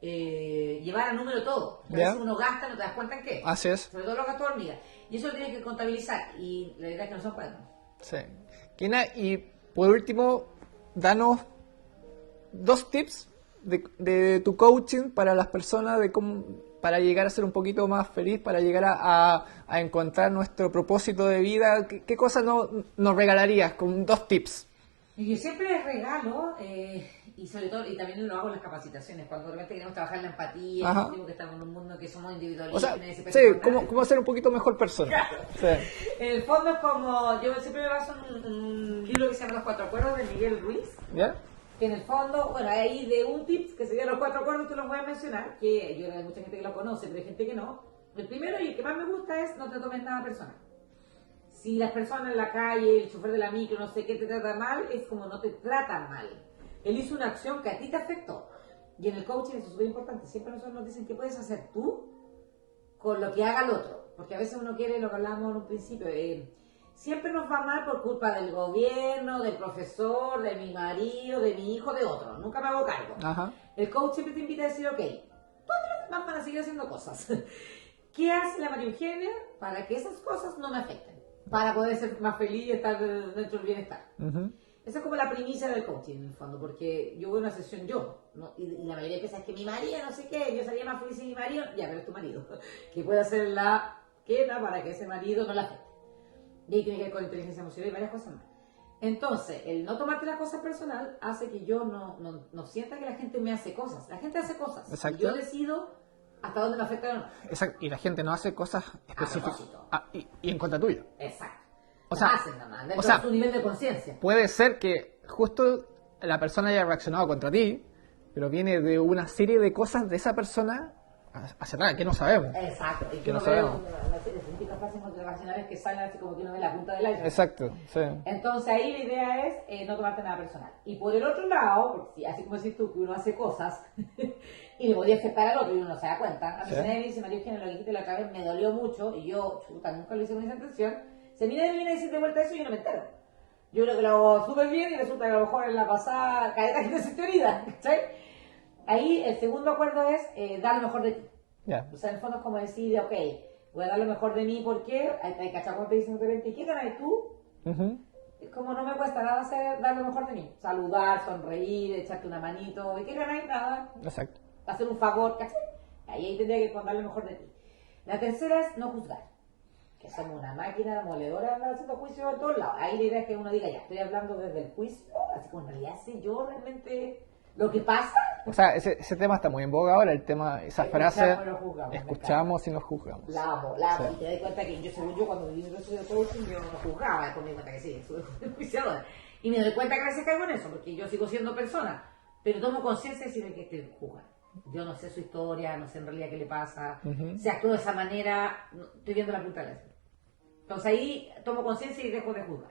Llevar a número todo. A veces uno gasta, no te das cuenta en qué. Así es. Sobre todo los gastos de hormiga. Y eso lo tienes que contabilizar. Y la idea es que no son cuadernos. Sí. Kena, y por último, danos 2 tips de tu coaching para las personas, de cómo, para llegar a ser un poquito más feliz, para llegar a encontrar nuestro propósito de vida. ¿Qué cosas nos regalarías con 2 tips? Y yo siempre les regalo, y sobre todo, y también lo hago en las capacitaciones, cuando realmente queremos trabajar la empatía, sentimos que estamos en un mundo que somos individualistas. O sea, sí, cómo ser un poquito mejor persona. Claro. Sí. En el fondo es como, yo siempre me baso en un libro que se llama Los 4 Acuerdos de Miguel Ruiz. ¿Ya? Que en el fondo, bueno, hay de un tip que sería los 4 acuerdos, te los voy a mencionar, que yo creo que hay mucha gente que lo conoce, pero hay gente que no. El primero y el que más me gusta es no te tomes nada personal. Si las personas en la calle, el chofer de la micro, no sé qué, te trata mal, es como no te tratan mal. Él hizo una acción que a ti te afectó. Y en el coaching eso es súper importante. Siempre nosotros nos dicen qué puedes hacer tú con lo que haga el otro. Porque a veces uno quiere, lo que hablábamos en un principio, siempre nos va mal por culpa del gobierno, del profesor, de mi marido, de mi hijo, de otro. Nunca me hago cargo. Ajá. El coach siempre te invita a decir, ok, todos los demás van a seguir haciendo cosas. ¿Qué hace la María Eugenia para que esas cosas no me afecten? Para poder ser más feliz y estar dentro del bienestar. Esa es como la primicia del coaching, en el fondo, porque yo voy a una sesión yo, ¿no? Y la mayoría piensa es que mi marido, no sé qué, yo sería más feliz sin mi marido, ya, pero es tu marido, que puede hacer la queda para que ese marido no la afecte. Y ahí tiene que ver con inteligencia emocional y varias cosas más. Entonces, el no tomarte la cosa personal hace que yo no sienta que la gente me hace cosas. La gente hace cosas. Exacto. Y yo decido hasta dónde me afecta o no. Exacto. Y la gente no hace cosas específicas. Y en contra tuya. Exacto. O sea, hacen nomás, dentro de su nivel de conciencia. Puede ser que justo la persona haya reaccionado contra ti, pero viene de una serie de cosas de esa persona hacia atrás, que no sabemos. Exacto. Y que no sabemos. Las típicas frases motivacionales que salen así como que uno ve la punta del iceberg. Exacto, sí. Entonces ahí la idea es no tomarte nada personal. Y por el otro lado, porque así como decís tú, que uno hace cosas y le podía afectar al otro y uno no se da cuenta. A mí se me dice, María Eugenia, lo que dijiste la otra vez me dolió mucho y yo, chuta, nunca lo hice con esa intención. Se mira de mí y decir de vuelta eso y yo no me entero. Yo creo que lo hago súper bien y resulta que a lo mejor en la pasada cadeta que te siente herida, ¿cachai? Ahí el segundo acuerdo es dar lo mejor de ti. Yeah. O sea, en el fondo es como decir, ok, voy a dar lo mejor de mí porque, hay cachado como te dicen de repente, ¿qué ganas tú? Es como no me cuesta nada dar lo mejor de mí. Saludar, sonreír, echarte una manito, ¿de qué ganas? Nada. Exacto. Hacer un favor, ¿cachai? Ahí tendría que dar lo mejor de ti. La tercera es no juzgar. Que somos una máquina demoledora haciendo juicios en todos lados. Ahí la idea es que uno diga, ya, estoy hablando desde el juicio, así como en realidad sé yo realmente lo que pasa. O sea, ese tema está muy en boga ahora, el tema, esa frase, Juzgamos, escuchamos y nos juzgamos. La amo. Sí. Y te das cuenta que yo, según yo, cuando viví en el proceso de coaching, yo no juzgaba, después me di cuenta que sí, soy juiciadora. Y me doy cuenta que a veces caigo en eso, porque yo sigo siendo persona, pero tomo conciencia de que estoy juzgando. Yo no sé su historia, no sé en realidad qué le pasa, se actúa de esa manera, estoy viendo la punta de la iceberg. Entonces ahí tomo conciencia y dejo de juzgar.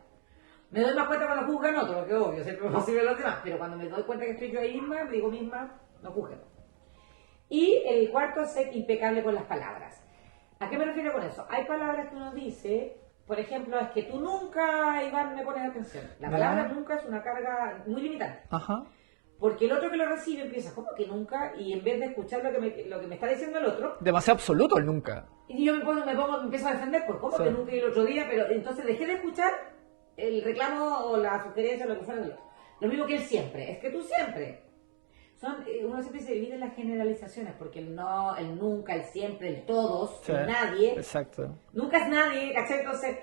Me doy más cuenta cuando juzgan otros, que obvio, siempre me posible los demás, pero cuando me doy cuenta que estoy yo ahí misma, me digo misma, no juzguen. Y el cuarto es ser impecable con las palabras. ¿A qué me refiero con eso? Hay palabras que uno dice, por ejemplo, es que tú nunca, Iván, me pones atención. La palabra nunca es una carga muy limitante. Ajá. Porque el otro que lo recibe empieza, ¿cómo que nunca? Y en vez de escuchar lo que me está diciendo el otro... Demasiado absoluto el nunca. Y yo me empiezo a defender, pues ¿cómo que nunca y el otro día? Pero entonces dejé de escuchar el reclamo o la sugerencia o lo que fuera del otro. Lo mismo que el siempre, es que tú siempre. Uno siempre se divide en las generalizaciones, porque el no, el nunca, el siempre, el todos, el nadie. Exacto. Nunca es nadie, ¿cachai? Entonces...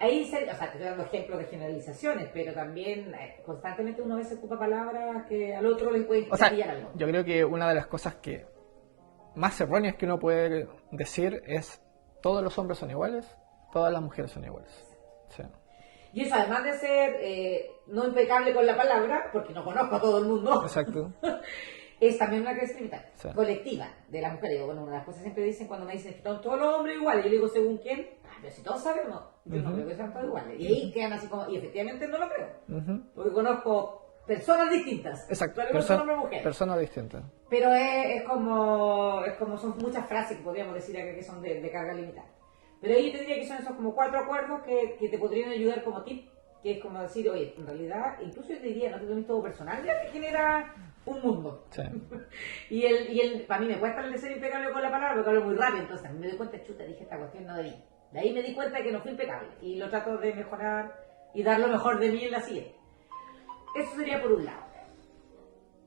Ahí te estoy dando ejemplos de generalizaciones, pero también constantemente uno a veces ocupa palabras que al otro le puede pillar algo. Yo creo que una de las cosas que más erróneas que uno puede decir es todos los hombres son iguales, todas las mujeres son iguales. Sí. Y eso, además de ser no impecable con la palabra, porque no conozco a todo el mundo, exacto, es también una creencia colectiva de las mujeres. Digo, bueno, una de las cosas siempre dicen cuando me dicen que son todos los hombres iguales, yo le digo según quién, pero si todos sabemos, yo no creo que sean todos iguales. Y ahí quedan así como, y efectivamente no lo creo, porque conozco personas distintas. Exacto, personas distintas. Pero es como son muchas frases que podríamos decir acá que son de carga limitada. Pero ahí yo te diría que son esos como 4 acuerdos que te podrían ayudar como tip, que es como decir, oye, en realidad, incluso yo te diría, no te tomes todo personal, ya te genera un mundo. Sí. y para mí me cuesta el de ser impecable con la palabra porque hablo muy rápido, entonces a mí me doy cuenta, chuta, dije esta cuestión no debí. De ahí me di cuenta que no fui impecable y lo trato de mejorar y dar lo mejor de mí en la siguiente. Eso sería por un lado.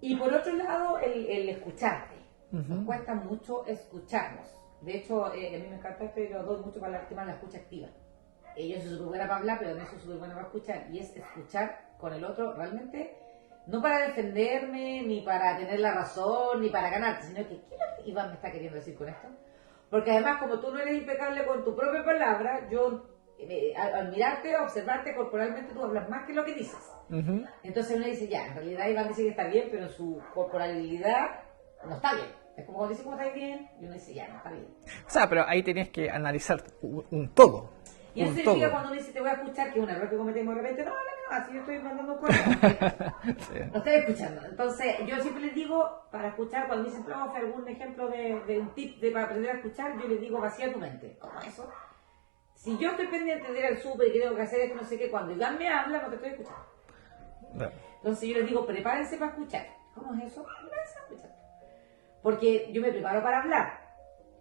Y por otro lado, el escucharte. Nos cuesta mucho escucharnos. De hecho, a mí me encanta que lo doy mucho para el tema de la escucha activa. Yo soy súper buena para hablar, pero no soy súper buena para escuchar. Y es escuchar con el otro realmente, no para defenderme, ni para tener la razón, ni para ganarte, sino que, ¿qué es lo que Iván me está queriendo decir con esto? Porque además, como tú no eres impecable con tu propia palabra, yo, al mirarte, observarte corporalmente, tú hablas más que lo que dices. Entonces uno dice, ya, en realidad Iván dice que está bien, pero en su corporalidad no está bien. Es como cuando dice cómo está bien, y uno dice, ya, no está bien. O sea, pero ahí tienes que analizar un todo. Y eso significa cuando uno dice, te voy a escuchar, que es un error que cometemos de repente, no, así yo estoy mandando cosas. Sí. No estoy escuchando. Entonces, yo siempre les digo, para escuchar, cuando me dicen, profe, algún ejemplo de un tip para aprender a escuchar, yo les digo, vacía tu mente. ¿Cómo eso? Si yo estoy pendiente de ir al súper y que tengo que hacer esto, no sé qué, cuando Iván me habla, no te estoy escuchando. No. Entonces yo les digo, prepárense para escuchar. ¿Cómo es eso? Prepárense para escuchar. Porque yo me preparo para hablar.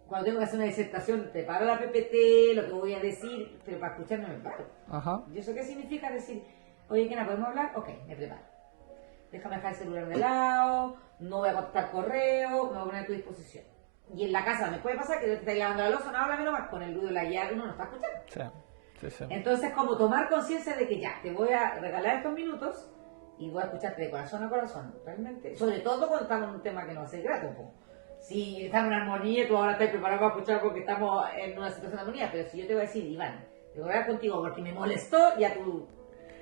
Cuando tengo que hacer una disertación, preparo la PPT, lo que voy a decir, pero para escuchar no me preparo. Ajá. ¿Y eso qué significa? Decir, oye, Kena, ¿podemos hablar? Ok, me preparo. Déjame dejar el celular de lado, no voy a contestar correo, me voy a poner a tu disposición. Y en la casa me puede pasar que te estás lavando la loza, no háblame nomás, con el ruido de la llave uno no está escuchando. Sí. Entonces, como tomar conciencia de que ya, te voy a regalar estos minutos y voy a escucharte de corazón a corazón, realmente. Sobre todo cuando estamos en un tema que nos hace grato un poco. Si estamos en armonía, tú ahora estás preparado para escuchar porque estamos en una situación de armonía, pero si yo te voy a decir, Iván, te voy a hablar contigo porque me molestó, ya tú...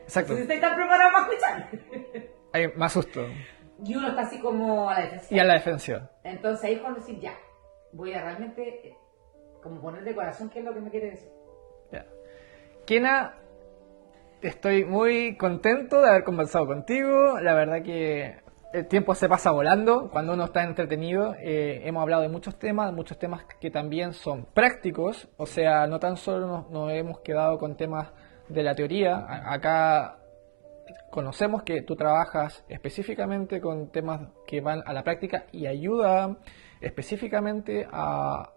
Exacto. Si estás preparado para escuchar. Hay más susto. Y uno está así como a la defensiva. Y a la defensiva. Entonces ahí es cuando decir, ya, voy a realmente como poner de corazón qué es lo que me quiere decir. Ya. Kena, estoy muy contento de haber conversado contigo. La verdad que el tiempo se pasa volando cuando uno está entretenido. Hemos hablado de muchos temas que también son prácticos. O sea, no tan solo nos hemos quedado con temas de la teoría. Acá conocemos que tú trabajas específicamente con temas que van a la práctica y ayuda específicamente a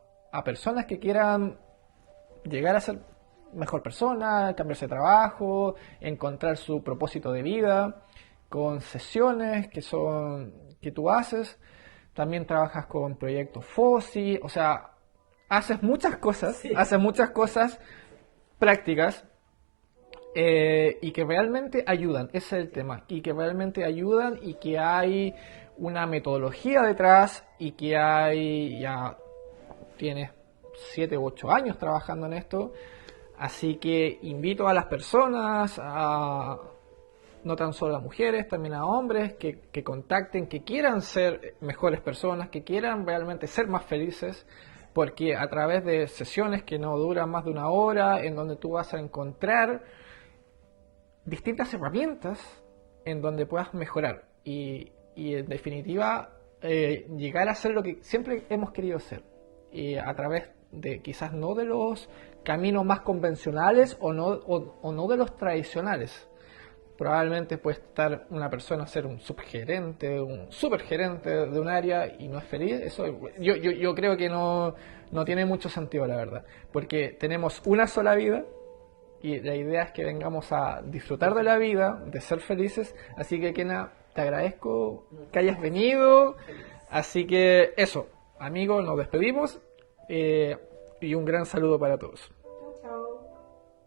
personas que quieran llegar a ser mejor persona, cambiarse de trabajo, encontrar su propósito de vida, con sesiones que tú haces. También trabajas con proyectos FOSI, o sea, haces muchas cosas prácticas y que realmente ayudan, ese es el tema, y que realmente ayudan y que hay una metodología detrás y que ya tienes 7 u 8 años trabajando en esto, así que invito a las personas, no tan solo a mujeres, también a hombres, que contacten, que quieran ser mejores personas, que quieran realmente ser más felices, porque a través de sesiones que no duran más de una hora, en donde tú vas a encontrar distintas herramientas en donde puedas mejorar y en definitiva llegar a ser lo que siempre hemos querido ser, y a través de quizás no de los caminos más convencionales o no de los tradicionales. Probablemente puede estar una persona ser un subgerente, un supergerente de un área y no es feliz. Eso yo creo que no tiene mucho sentido, la verdad, porque tenemos una sola vida y la idea es que vengamos a disfrutar de la vida, de ser felices. Así que, Kena, te agradezco que hayas venido. Así que eso, amigos, nos despedimos y un gran saludo para todos.